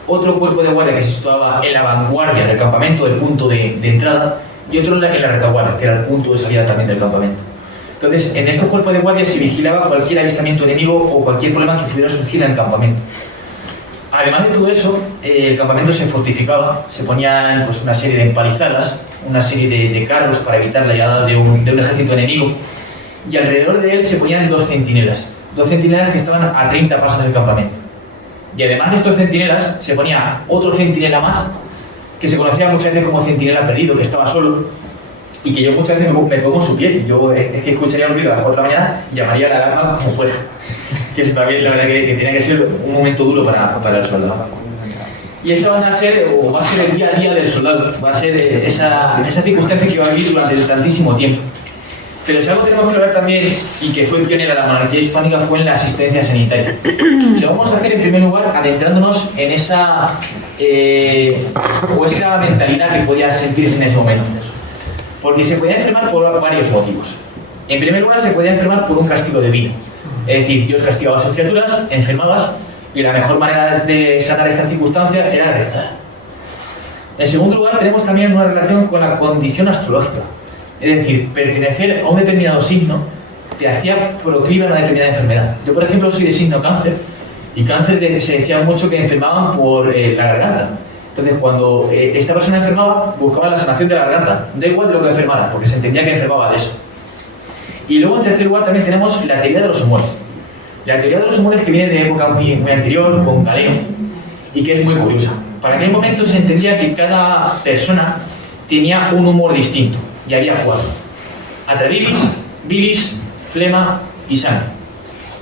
otro cuerpo de guardia que se situaba en la vanguardia del campamento, del punto de entrada, y otro en la retaguardia, que era el punto de salida también del campamento. Entonces, en estos cuerpos de guardia se vigilaba cualquier avistamiento enemigo o cualquier problema que pudiera surgir en el campamento. Además de todo eso, el campamento se fortificaba, se ponían pues, una serie de empalizadas, una serie de carros para evitar la llegada de un ejército enemigo, y alrededor de él se ponían dos centinelas que estaban a 30 pasos del campamento. Y además de estos centinelas, se ponía otro centinela más, que se conocía muchas veces como centinela perdido, que estaba solo, y que yo muchas veces me pongo en su piel. Yo es que escucharía un ruido a las 4 de la mañana y llamaría a la alarma como fuera. Que eso también, la verdad, que tiene que ser un momento duro para el soldado. Y eso va a ser el día a día del soldado, va a ser esa circunstancia que va a vivir durante tantísimo tiempo. Pero si algo tenemos que ver también, y que fue pionera la monarquía hispánica, fue en la asistencia sanitaria. Y lo vamos a hacer en primer lugar adentrándonos en esa mentalidad que podía sentirse en ese momento. Porque se podía enfermar por varios motivos. En primer lugar, se podía enfermar por un castigo divino. Es decir, Dios castigaba a sus criaturas, enfermabas, y la mejor manera de sanar esta circunstancia era rezar. En segundo lugar, tenemos también una relación con la condición astrológica. Es decir, pertenecer a un determinado signo te hacía proclive a una determinada enfermedad. Yo, por ejemplo, soy de signo cáncer, y cáncer se decía mucho que enfermaban por la garganta. Entonces, cuando esta persona enfermaba, buscaba la sanación de la garganta, da igual de lo que enfermara, porque se entendía que enfermaba de eso. Y luego, en tercer lugar, también tenemos la teoría de los humores. La teoría de los humores que viene de época muy anterior, con Galeno, y que es muy curiosa. Para aquel momento se entendía que cada persona tenía un humor distinto, y había 4. Atrabilis, bilis, flema y sangre.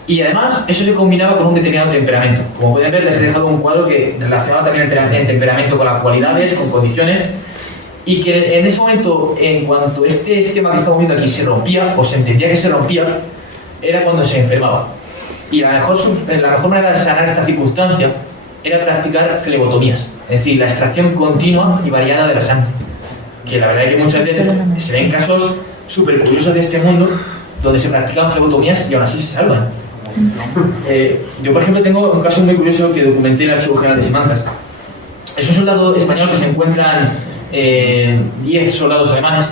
Y además, eso se combinaba con un determinado temperamento. Como pueden ver, les he dejado un cuadro que relacionaba también el temperamento con las cualidades, con condiciones, y que en ese momento, en cuanto este esquema que estamos viendo aquí se rompía, o se entendía que se rompía, era cuando se enfermaba. Y la mejor manera de sanar esta circunstancia era practicar flebotomías, es decir, la extracción continua y variada de la sangre. Que la verdad es que muchas veces se ven casos súper curiosos de este mundo donde se practican flebotomías y aún así se salvan. Yo, por ejemplo, tengo un caso muy curioso que documenté en el Archivo General de Simancas. Es un soldado español que se encuentran 10 soldados alemanes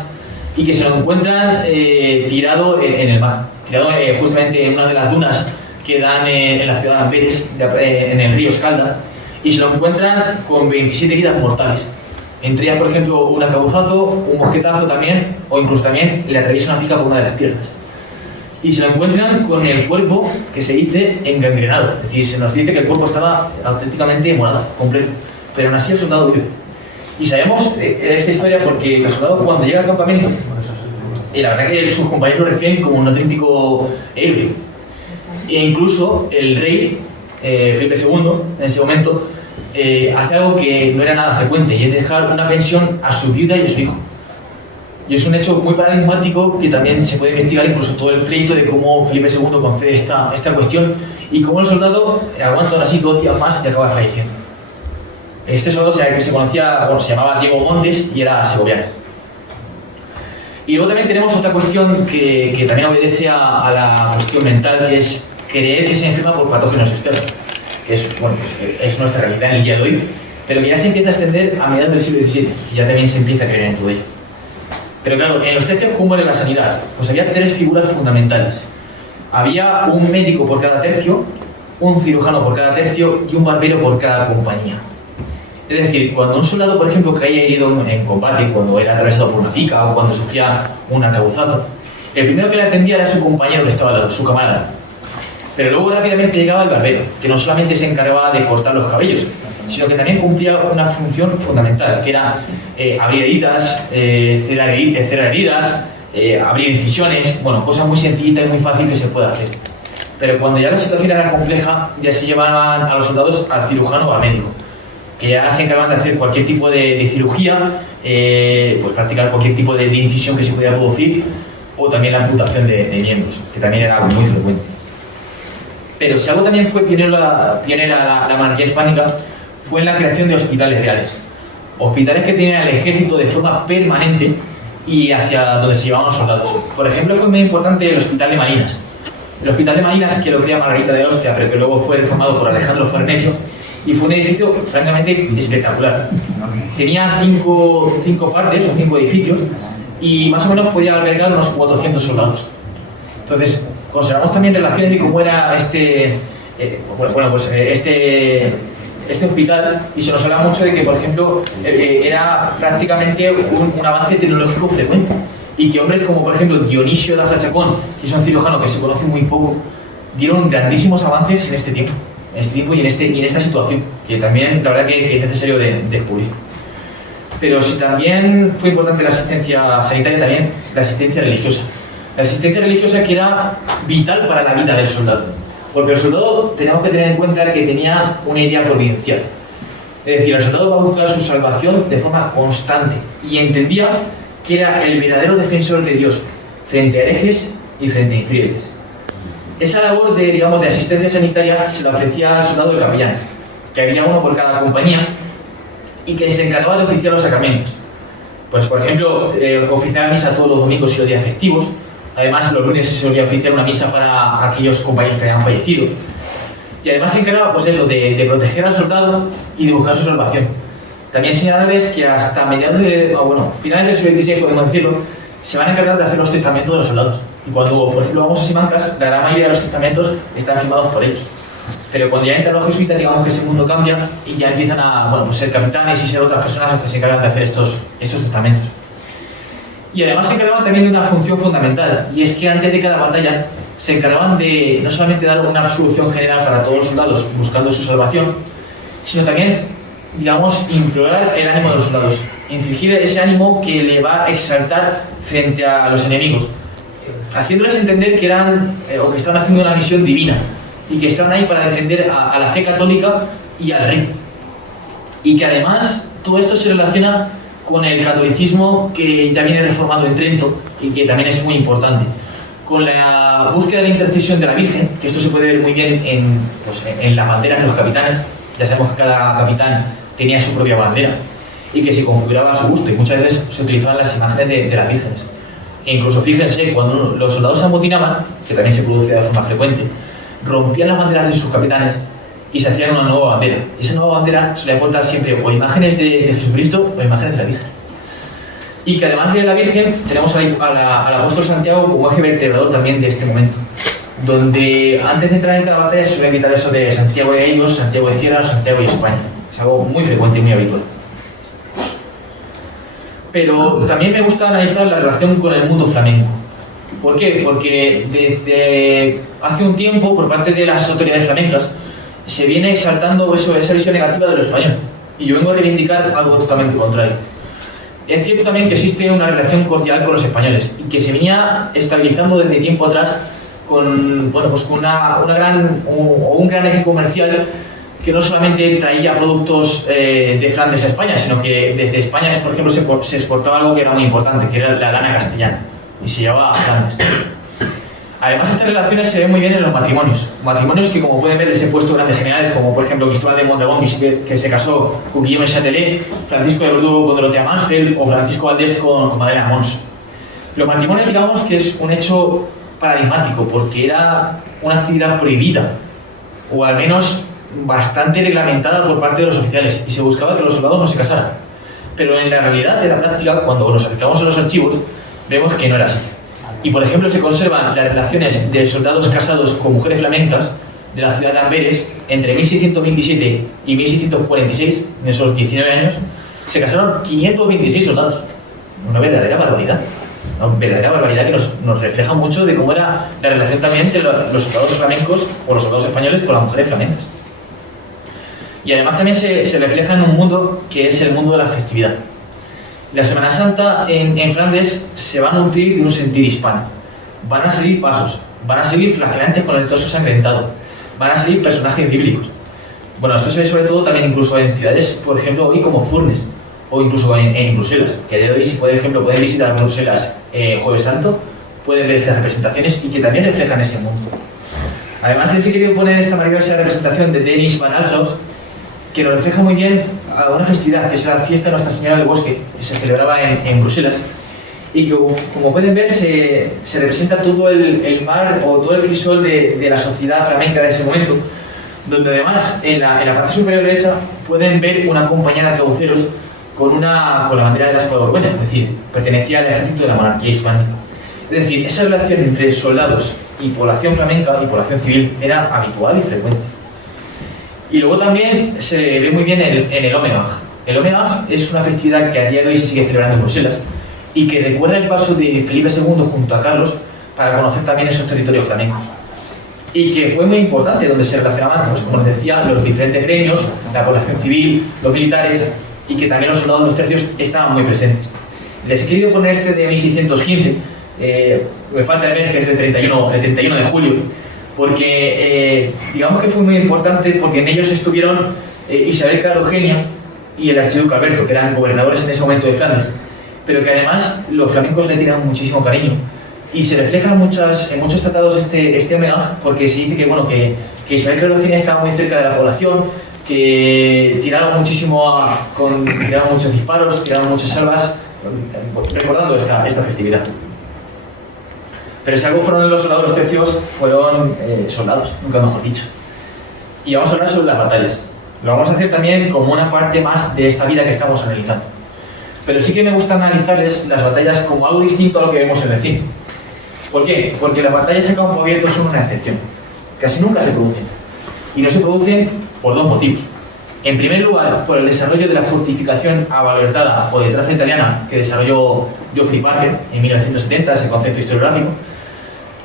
y que se lo encuentran tirado en el mar, tirado justamente en una de las dunas que dan en la ciudad de Amberes, en el río Escalda, y se lo encuentran con 27 heridas mortales. Entre ellas, por ejemplo, un arcabuzazo, un mosquetazo también, o incluso también le atraviesa una pica por una de las piernas. Y se lo encuentran con el cuerpo que se dice engangrenado, es decir, se nos dice que el cuerpo estaba auténticamente morado, completo, pero aún así el soldado vive. Y sabemos esta historia porque el soldado, cuando llega al campamento, la verdad que sus compañeros lo reciben como un auténtico héroe. E incluso el rey, Felipe II, en ese momento, hace algo que no era nada frecuente, y es dejar una pensión a su viuda y a su hijo. Y es un hecho muy paradigmático que también se puede investigar, incluso todo el pleito de cómo Felipe II concede esta cuestión y cómo el soldado aguanta así 2 días más y acaba falleciendo. Este soldado que se conocía, se llamaba Diego Montes y era segoviano. Y luego también tenemos otra cuestión que también obedece a la cuestión mental, que es creer que se enferma por patógenos externos, que es, bueno, pues, es nuestra realidad en el día de hoy, pero que ya se empieza a extender a mediados del siglo XVII, y ya también se empieza a creer en todo ello. Pero claro, en los tercios, ¿cómo era la sanidad? Pues había 3 figuras fundamentales. Había un médico por cada tercio, un cirujano por cada tercio y un barbero por cada compañía. Es decir, cuando un soldado, por ejemplo, caía herido en combate, cuando era atravesado por una pica o cuando sufría un arcabuzazo, el primero que le atendía era su compañero que estaba al lado, su camarada. Pero luego rápidamente llegaba el barbero, que no solamente se encargaba de cortar los cabellos, sino que también cumplía una función fundamental, que era abrir heridas, cerrar heridas, abrir incisiones, bueno, cosas muy sencillitas y muy fáciles que se puede hacer. Pero cuando ya la situación era compleja, ya se llevaban a los soldados al cirujano o al médico, que ya se encargaban de hacer cualquier tipo de cirugía, pues practicar cualquier tipo de incisión que se pudiera producir, o también la amputación de miembros, que también era algo muy frecuente. Pero si algo también fue pionera la monarquía hispánica, fue en la creación de hospitales reales. Hospitales que tenían al ejército de forma permanente y hacia donde se llevaban los soldados. Por ejemplo, fue muy importante el Hospital de Marinas. El Hospital de Marinas, que lo crea Margarita de Austria, pero que luego fue reformado por Alejandro Farnesio, y fue un edificio francamente espectacular. Tenía cinco partes o 5 edificios y más o menos podía albergar unos 400 soldados. Entonces, conservamos también relaciones de cómo era este hospital, y se nos habla mucho de que, por ejemplo, era prácticamente un avance tecnológico frecuente, y que hombres como, por ejemplo, Dionisio da Flachacón, que es un cirujano que se conoce muy poco, dieron grandísimos avances en este tiempo y en esta situación, que también la verdad que es necesario de descubrir. Pero si también fue importante la asistencia sanitaria, también la asistencia religiosa. La asistencia religiosa, que era vital para la vida del soldado. Porque el soldado, tenemos que tener en cuenta que tenía una idea providencial. Es decir, el soldado va a buscar su salvación de forma constante y entendía que era el verdadero defensor de Dios frente a herejes y frente a infieles. Esa labor de asistencia sanitaria se la ofrecía al soldado el capellán, que había uno por cada compañía y que se encargaba de oficiar los sacramentos. Pues, por ejemplo, oficiar misa todos los domingos y los días festivos. Además, los lunes se solía oficiar una misa para aquellos compañeros que habían fallecido. Y además se encargaba, pues eso, de proteger al soldado y de buscar su salvación. También señalarles que hasta finales del siglo XVI, podemos decirlo, se van a encargar de hacer los testamentos de los soldados. Y cuando, por ejemplo, vamos a Simancas, la gran mayoría de los testamentos están firmados por ellos. Pero cuando ya entran los jesuitas, digamos que ese mundo cambia y ya empiezan a ser capitanes y ser otras personas los que se encargan de hacer estos testamentos. Y además se encargaban también de una función fundamental, y es que antes de cada batalla se encargaban de no solamente dar una absolución general para todos los soldados buscando su salvación, sino también, implorar el ánimo de los soldados, infligir ese ánimo que le va a exaltar frente a los enemigos, haciéndoles entender que que estaban haciendo una misión divina y que estaban ahí para defender a la fe católica y al rey. Y que además todo esto se relaciona con el catolicismo, que ya viene reformado en Trento y que también es muy importante, con la búsqueda de la intercesión de la Virgen, que esto se puede ver muy bien en las banderas de los capitanes. Ya sabemos que cada capitán tenía su propia bandera y que se configuraba a su gusto, y muchas veces se utilizaban las imágenes de las vírgenes. E incluso fíjense, cuando los soldados se amotinaban, que también se produce de forma frecuente, rompían las banderas de sus capitanes y se hacían una nueva bandera. Esa nueva bandera solía portar siempre o imágenes de Jesucristo o imágenes de la Virgen. Y que además de la Virgen tenemos al apóstol Santiago como eje vertebrador también de este momento, donde antes de entrar en cada batalla se suele evitar eso de Santiago de ellos, Santiago de Ciudad, Santiago de España. Es algo muy frecuente y muy habitual. Pero también me gusta analizar la relación con el mundo flamenco. ¿Por qué? Porque desde hace un tiempo, por parte de las autoridades flamencas, se viene exaltando esa visión negativa de lo español. Y yo vengo a reivindicar algo totalmente contrario. Es cierto también que existe una relación cordial con los españoles y que se venía estabilizando desde tiempo atrás con un gran eje comercial que no solamente traía productos de Flandes a España, sino que desde España, por ejemplo, se exportaba algo que era muy importante, que era la lana castellana, y se llevaba a Flandes. Además, estas relaciones se ven muy bien en los matrimonios que, como pueden ver, les he puesto grandes generales, como por ejemplo Cristóbal de Mondragón, que se casó con Guillaume Châtelet, Francisco de Verdugo con Dorotea Mansfeld o Francisco Valdés con Madalena Mons. Los matrimonios, digamos que es un hecho paradigmático, porque era una actividad prohibida, o al menos bastante reglamentada por parte de los oficiales, y se buscaba que los soldados no se casaran. Pero en la realidad de la práctica, cuando nos acercamos a los archivos, vemos que no era así. Y por ejemplo se conservan las relaciones de soldados casados con mujeres flamencas de la ciudad de Amberes entre 1627 y 1646, en esos 19 años, se casaron 526 soldados. Una verdadera barbaridad. Una verdadera barbaridad que nos refleja mucho de cómo era la relación también entre los soldados flamencos o los soldados españoles con las mujeres flamencas. Y además también se refleja en un mundo que es el mundo de la festividad. La Semana Santa en Flandes se va a nutrir de un sentir hispano. Van a salir pasos, van a salir flagelantes con el torso ensangrentado, van a salir personajes bíblicos. Bueno, esto se ve sobre todo también incluso en ciudades, por ejemplo, hoy como Furnes, o incluso en Bruselas, que de hoy, si por ejemplo pueden visitar Bruselas Jueves Santo, pueden ver estas representaciones y que también reflejan ese mundo. Además, les he querido poner esta maravillosa representación de Denis van Alsos, que nos refleja muy bien a una festividad, que es la fiesta de Nuestra Señora del Bosque, que se celebraba en Bruselas, y que, como pueden ver, se representa todo el mar o todo el crisol de la sociedad flamenca de ese momento, donde además en la parte superior derecha pueden ver una compañía de arcabuceros con la bandera de la escuadra urbana, es decir, pertenecía al ejército de la monarquía hispánica. Es decir, esa relación entre soldados y población flamenca y población civil era habitual y frecuente. Y luego también se ve muy bien en el Omegang. El Omegang es una festividad que a día de hoy se sigue celebrando en Bruselas y que recuerda el paso de Felipe II junto a Carlos para conocer también esos territorios flamencos. Y que fue muy importante, donde se relacionaban, pues, como les decía, los diferentes gremios, la población civil, los militares, y que también los soldados de los tercios estaban muy presentes. Les he querido poner este de 1615, me falta el mes, que es el 31 de julio, porque digamos que fue muy importante porque en ellos estuvieron Isabel Clara Eugenia y el archiduque Alberto, que eran gobernadores en ese momento de Flandes, pero que además los flamencos le tenían muchísimo cariño. Y se refleja en muchos tratados este homenaje, porque se dice que Isabel Clara Eugenia estaba muy cerca de la población, que tiraron muchos disparos, tiraron muchas salvas, recordando esta festividad. Pero si algo fueron los soldados, los tercios fueron soldados, nunca mejor dicho. Y vamos a hablar sobre las batallas. Lo vamos a hacer también como una parte más de esta vida que estamos analizando. Pero sí que me gusta analizarles las batallas como algo distinto a lo que vemos en el cine. ¿Por qué? Porque las batallas a campo abierto son una excepción. Casi nunca se producen. Y no se producen por dos motivos. En primer lugar, por el desarrollo de la fortificación avalorizada o de traza italiana que desarrolló Geoffrey Parker en 1970, ese concepto historiográfico,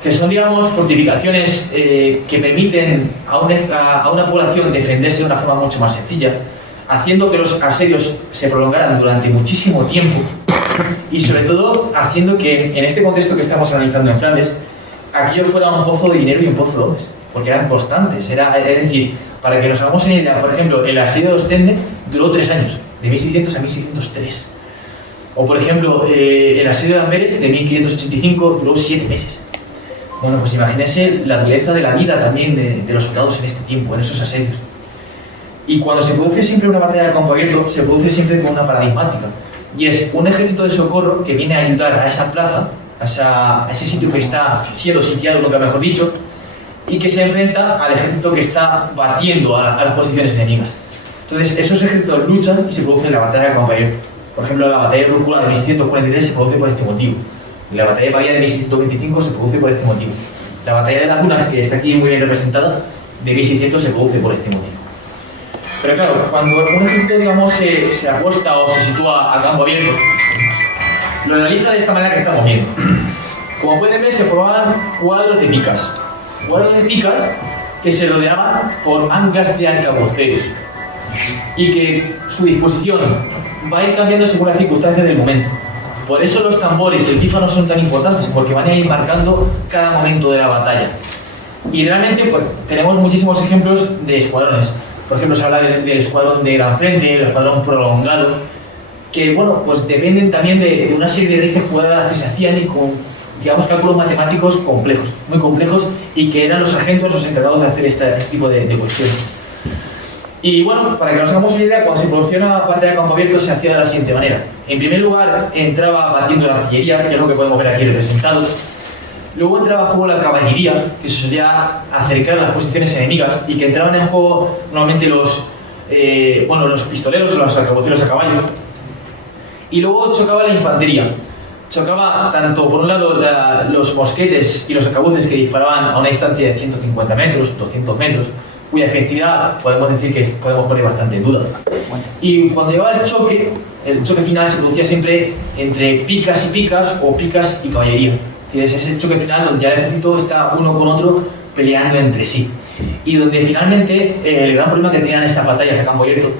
que son, digamos, fortificaciones que permiten a una población defenderse de una forma mucho más sencilla, haciendo que los asedios se prolongaran durante muchísimo tiempo y, sobre todo, haciendo que, en este contexto que estamos analizando en Flandes, aquello fuera un pozo de dinero y un pozo de hombres, porque eran constantes. Es decir, para que nos hagamos una idea, por ejemplo, el asedio de Ostende duró 3 años, de 1600 a 1603. O, por ejemplo, el asedio de Amberes, de 1585, duró 7 meses. Bueno, pues imagínense la dureza de la vida también de los soldados en este tiempo, en esos asedios. Y cuando se produce siempre una batalla de campo abierto, se produce siempre con una paradigmática. Y es un ejército de socorro que viene a ayudar a esa plaza, a ese sitio que está siendo sitiado, nunca mejor dicho, y que se enfrenta al ejército que está batiendo a las posiciones enemigas. Entonces, esos ejércitos luchan y se produce la batalla de campo abierto. Por ejemplo, la batalla de Rúcula de 1643 se produce por este motivo. La batalla de Pavía de 1625 se produce por este motivo. La batalla de la Zuna, que está aquí muy bien representada, de 1600 se produce por este motivo. Pero claro, cuando un ejército, digamos, se aposta o se sitúa a campo abierto, lo realiza de esta manera que estamos viendo. Como pueden ver, se formaban cuadros de picas. Cuadros de picas que se rodeaban por mangas de arcabuceros y que su disposición va a ir cambiando según las circunstancias del momento. Por eso los tambores y el pífano son tan importantes, porque van a ir marcando cada momento de la batalla. Y realmente pues, tenemos muchísimos ejemplos de escuadrones. Por ejemplo, se habla del escuadrón de gran frente, el escuadrón prolongado, que bueno, pues dependen también de una serie de raíces cuadradas que se hacían y con, digamos, cálculos matemáticos complejos, muy complejos, y que eran los agentes los encargados de hacer este tipo de cuestiones. Y bueno, para que nos hagamos una idea, cuando se producía una batalla de campo abierto se hacía de la siguiente manera. En primer lugar, entraba batiendo la artillería, que es lo que podemos ver aquí representado. Luego entraba en juego la caballería, que se solía acercar a las posiciones enemigas y que entraban en juego normalmente los pistoleros o los arcabuceros a caballo. Y luego chocaba la infantería. Chocaba tanto, por un lado, los mosquetes y los arcabuces que disparaban a una distancia de 150 metros, 200 metros, cuya efectividad podemos decir que podemos poner bastante en duda. Y cuando llegaba el choque final se producía siempre entre picas y picas o picas y caballería. Es ese choque final donde ya el ejército está uno con otro peleando entre sí. Y donde finalmente el gran problema que tenían estas batallas a campo abierto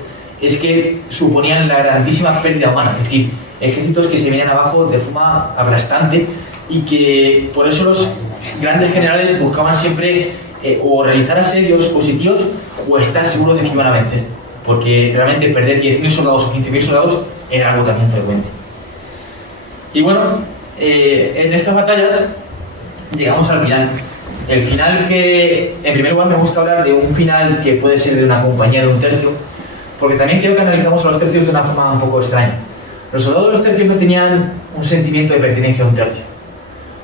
es que suponían la grandísima pérdida humana, es decir, ejércitos que se venían abajo de forma aplastante y que por eso los grandes generales buscaban siempre o realizar asedios positivos o estar seguros de que iban a vencer, porque realmente perder 10.000 soldados o 15.000 soldados era algo también frecuente. Y bueno, en estas batallas llegamos al final. El final que, en primer lugar, me gusta hablar de un final que puede ser de una compañía de un tercio, porque también creo que analizamos a los tercios de una forma un poco extraña. Los soldados de los tercios no tenían un sentimiento de pertenencia a un tercio.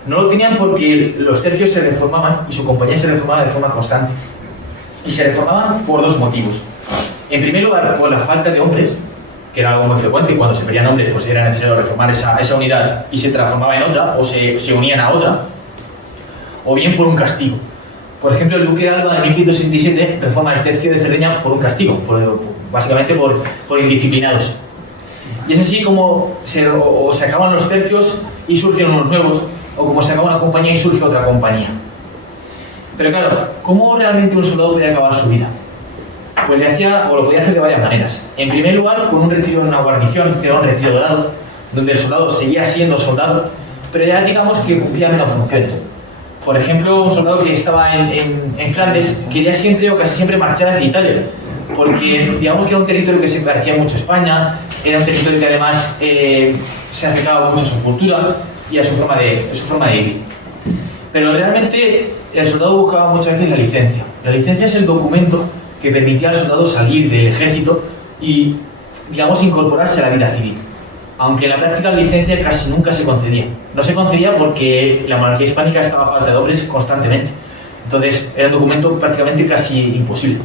No lo tenían porque los tercios se reformaban y su compañía se reformaba de forma constante. Y se reformaban por dos motivos. En primer lugar, por la falta de hombres, que era algo muy frecuente, y cuando se perdían hombres pues era necesario reformar esa unidad y se transformaba en otra, o se unían a otra, o bien por un castigo. Por ejemplo, el duque de Alba de 1567 reforma el tercio de Cerdeña por un castigo, básicamente por indisciplinados. Y es así como se acaban los tercios y surgen unos nuevos, o como se acaba una compañía y surge otra compañía. Pero claro, ¿cómo realmente un soldado podía acabar su vida? Pues lo podía hacer de varias maneras. En primer lugar, con un retiro en una guarnición, que era un retiro dorado, donde el soldado seguía siendo soldado, pero ya digamos que cumplía menos funciones. Por ejemplo, un soldado que estaba en Flandes quería siempre o casi siempre marchar hacia Italia, porque digamos que era un territorio que se parecía mucho a España, era un territorio que además se acercaba mucho a su cultura y a su forma de vivir. Pero realmente el soldado buscaba muchas veces la licencia. La licencia es el documento que permitía al soldado salir del ejército y, digamos, incorporarse a la vida civil. Aunque en la práctica la licencia casi nunca se concedía. No se concedía porque la monarquía hispánica estaba a falta de hombres constantemente. Entonces era un documento prácticamente casi imposible.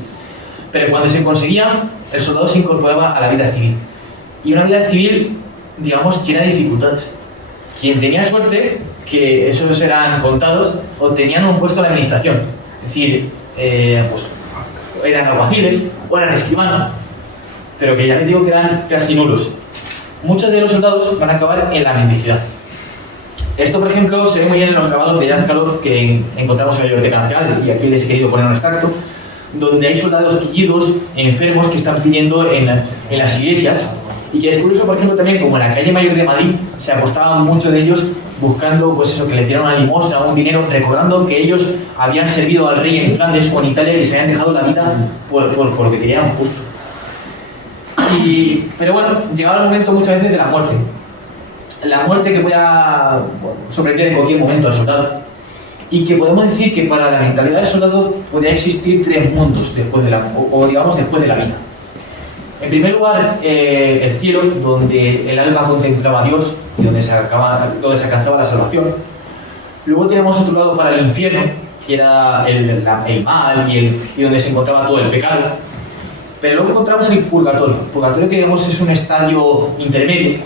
Pero cuando se conseguía, el soldado se incorporaba a la vida civil. Y una vida civil, digamos, llena de dificultades. Quien tenía suerte, que esos eran contados, obtenían un puesto en la administración. Es decir, pues eran alguaciles o eran escribanos, pero que ya les digo que eran casi nulos. Muchos de los soldados van a acabar en la mendicidad. Esto, por ejemplo, se ve muy bien en los grabados de Jazz Calor que encontramos en la Biblioteca Nacional, y aquí les he querido poner un extracto, donde hay soldados tullidos, enfermos, que están pidiendo en las iglesias, y que es curioso, por ejemplo, también como en la calle Mayor de Madrid se apostaban muchos de ellos buscando, pues eso, que le dieran una limosna, un dinero, recordando que ellos habían servido al rey en Flandes o en Italia y se habían dejado la vida por lo que querían justo. Pero bueno, llegaba el momento muchas veces de la muerte. La muerte que pueda sorprender en cualquier momento al soldado. Y que podemos decir que para la mentalidad del soldado podía existir tres mundos después de después de la vida. En primer lugar, el cielo, donde el alma contemplaba a Dios y donde se alcanzaba la salvación. Luego tenemos otro lado para el infierno, que era el mal y donde se encontraba todo el pecado. Pero luego encontramos el purgatorio. El purgatorio, que digamos es un estadio intermedio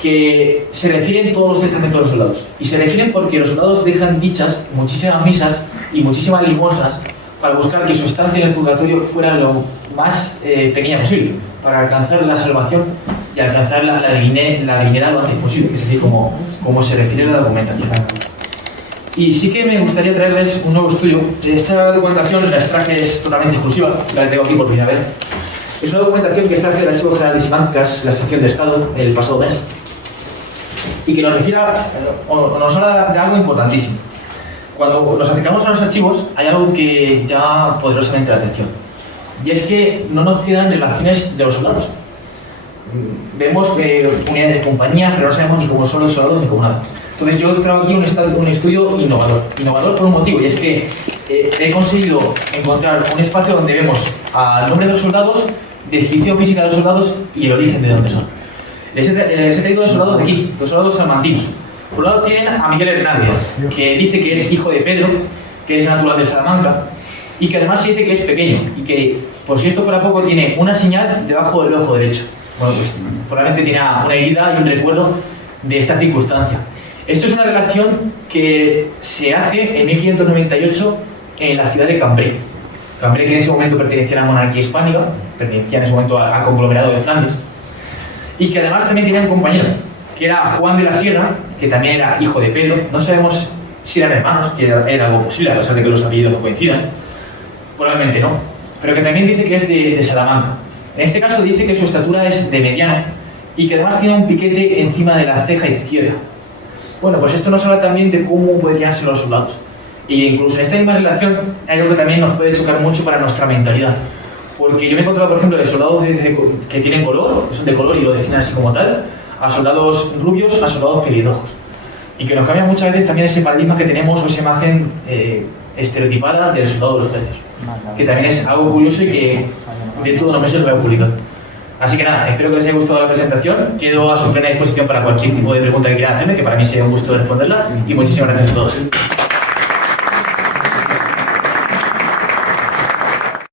que se refiere en todos los testamentos de los soldados. Y se refieren porque los soldados dejan dichas muchísimas misas y muchísimas limosnas para buscar que su estancia en el purgatorio fuera lo más pequeña posible, para alcanzar la salvación y alcanzar la divinidad lo antes posible, que es así como se refiere a la documentación. Y sí que me gustaría traerles un nuevo estudio. Esta documentación la extraje, es totalmente exclusiva, la tengo aquí por primera vez. Es una documentación que extraje del Archivo General de Simancas, la sección de Estado, el pasado mes, y que nos refiere o nos habla de algo importantísimo. Cuando nos acercamos a los archivos, hay algo que llama poderosamente la atención. Y es que no nos quedan relaciones de los soldados. Vemos unidades de compañía, pero no sabemos ni cómo son los soldados ni cómo nada. Entonces yo traigo aquí un estudio innovador. Innovador por un motivo, y es que he conseguido encontrar un espacio donde vemos al nombre de los soldados, descripción física de los soldados y el origen de dónde son. Les he traído los soldados de aquí, los soldados salmantinos. Por un lado tienen a Miguel Hernández, que dice que es hijo de Pedro, que es natural de Salamanca, y que además se dice que es pequeño, y que, por si esto fuera poco, tiene una señal debajo del ojo derecho. Bueno, pues probablemente tiene una herida y un recuerdo de esta circunstancia. Esto es una relación que se hace en 1598 en la ciudad de Cambrai. Cambrai, que en ese momento pertenecía a la monarquía hispánica, pertenecía en ese momento al conglomerado de Flandes, y que además también tenía un compañero, que era Juan de la Sierra, que también era hijo de Pedro. No sabemos si eran hermanos, que era algo posible, a pesar de que los apellidos no coincidan. Probablemente no. Pero que también dice que es de Salamanca. En este caso dice que su estatura es de mediano y que además tiene un piquete encima de la ceja izquierda. Bueno, pues esto nos habla también de cómo podrían ser los soldados. Y incluso en esta misma relación hay algo que también nos puede chocar mucho para nuestra mentalidad. Porque yo me he encontrado, por ejemplo, de soldados que tienen color, que son de color y lo definen así como tal, a soldados rubios, a soldados pelirrojos. Y que nos cambia muchas veces también ese paradigma que tenemos o esa imagen estereotipada del soldado de los tercios. Que también es algo curioso y que dentro de unos meses lo voy a publicar. Así que nada, espero que les haya gustado la presentación. Quedo a su plena disposición para cualquier tipo de pregunta que quieran hacerme, que para mí sería un gusto responderla. Y muchísimas gracias a todos.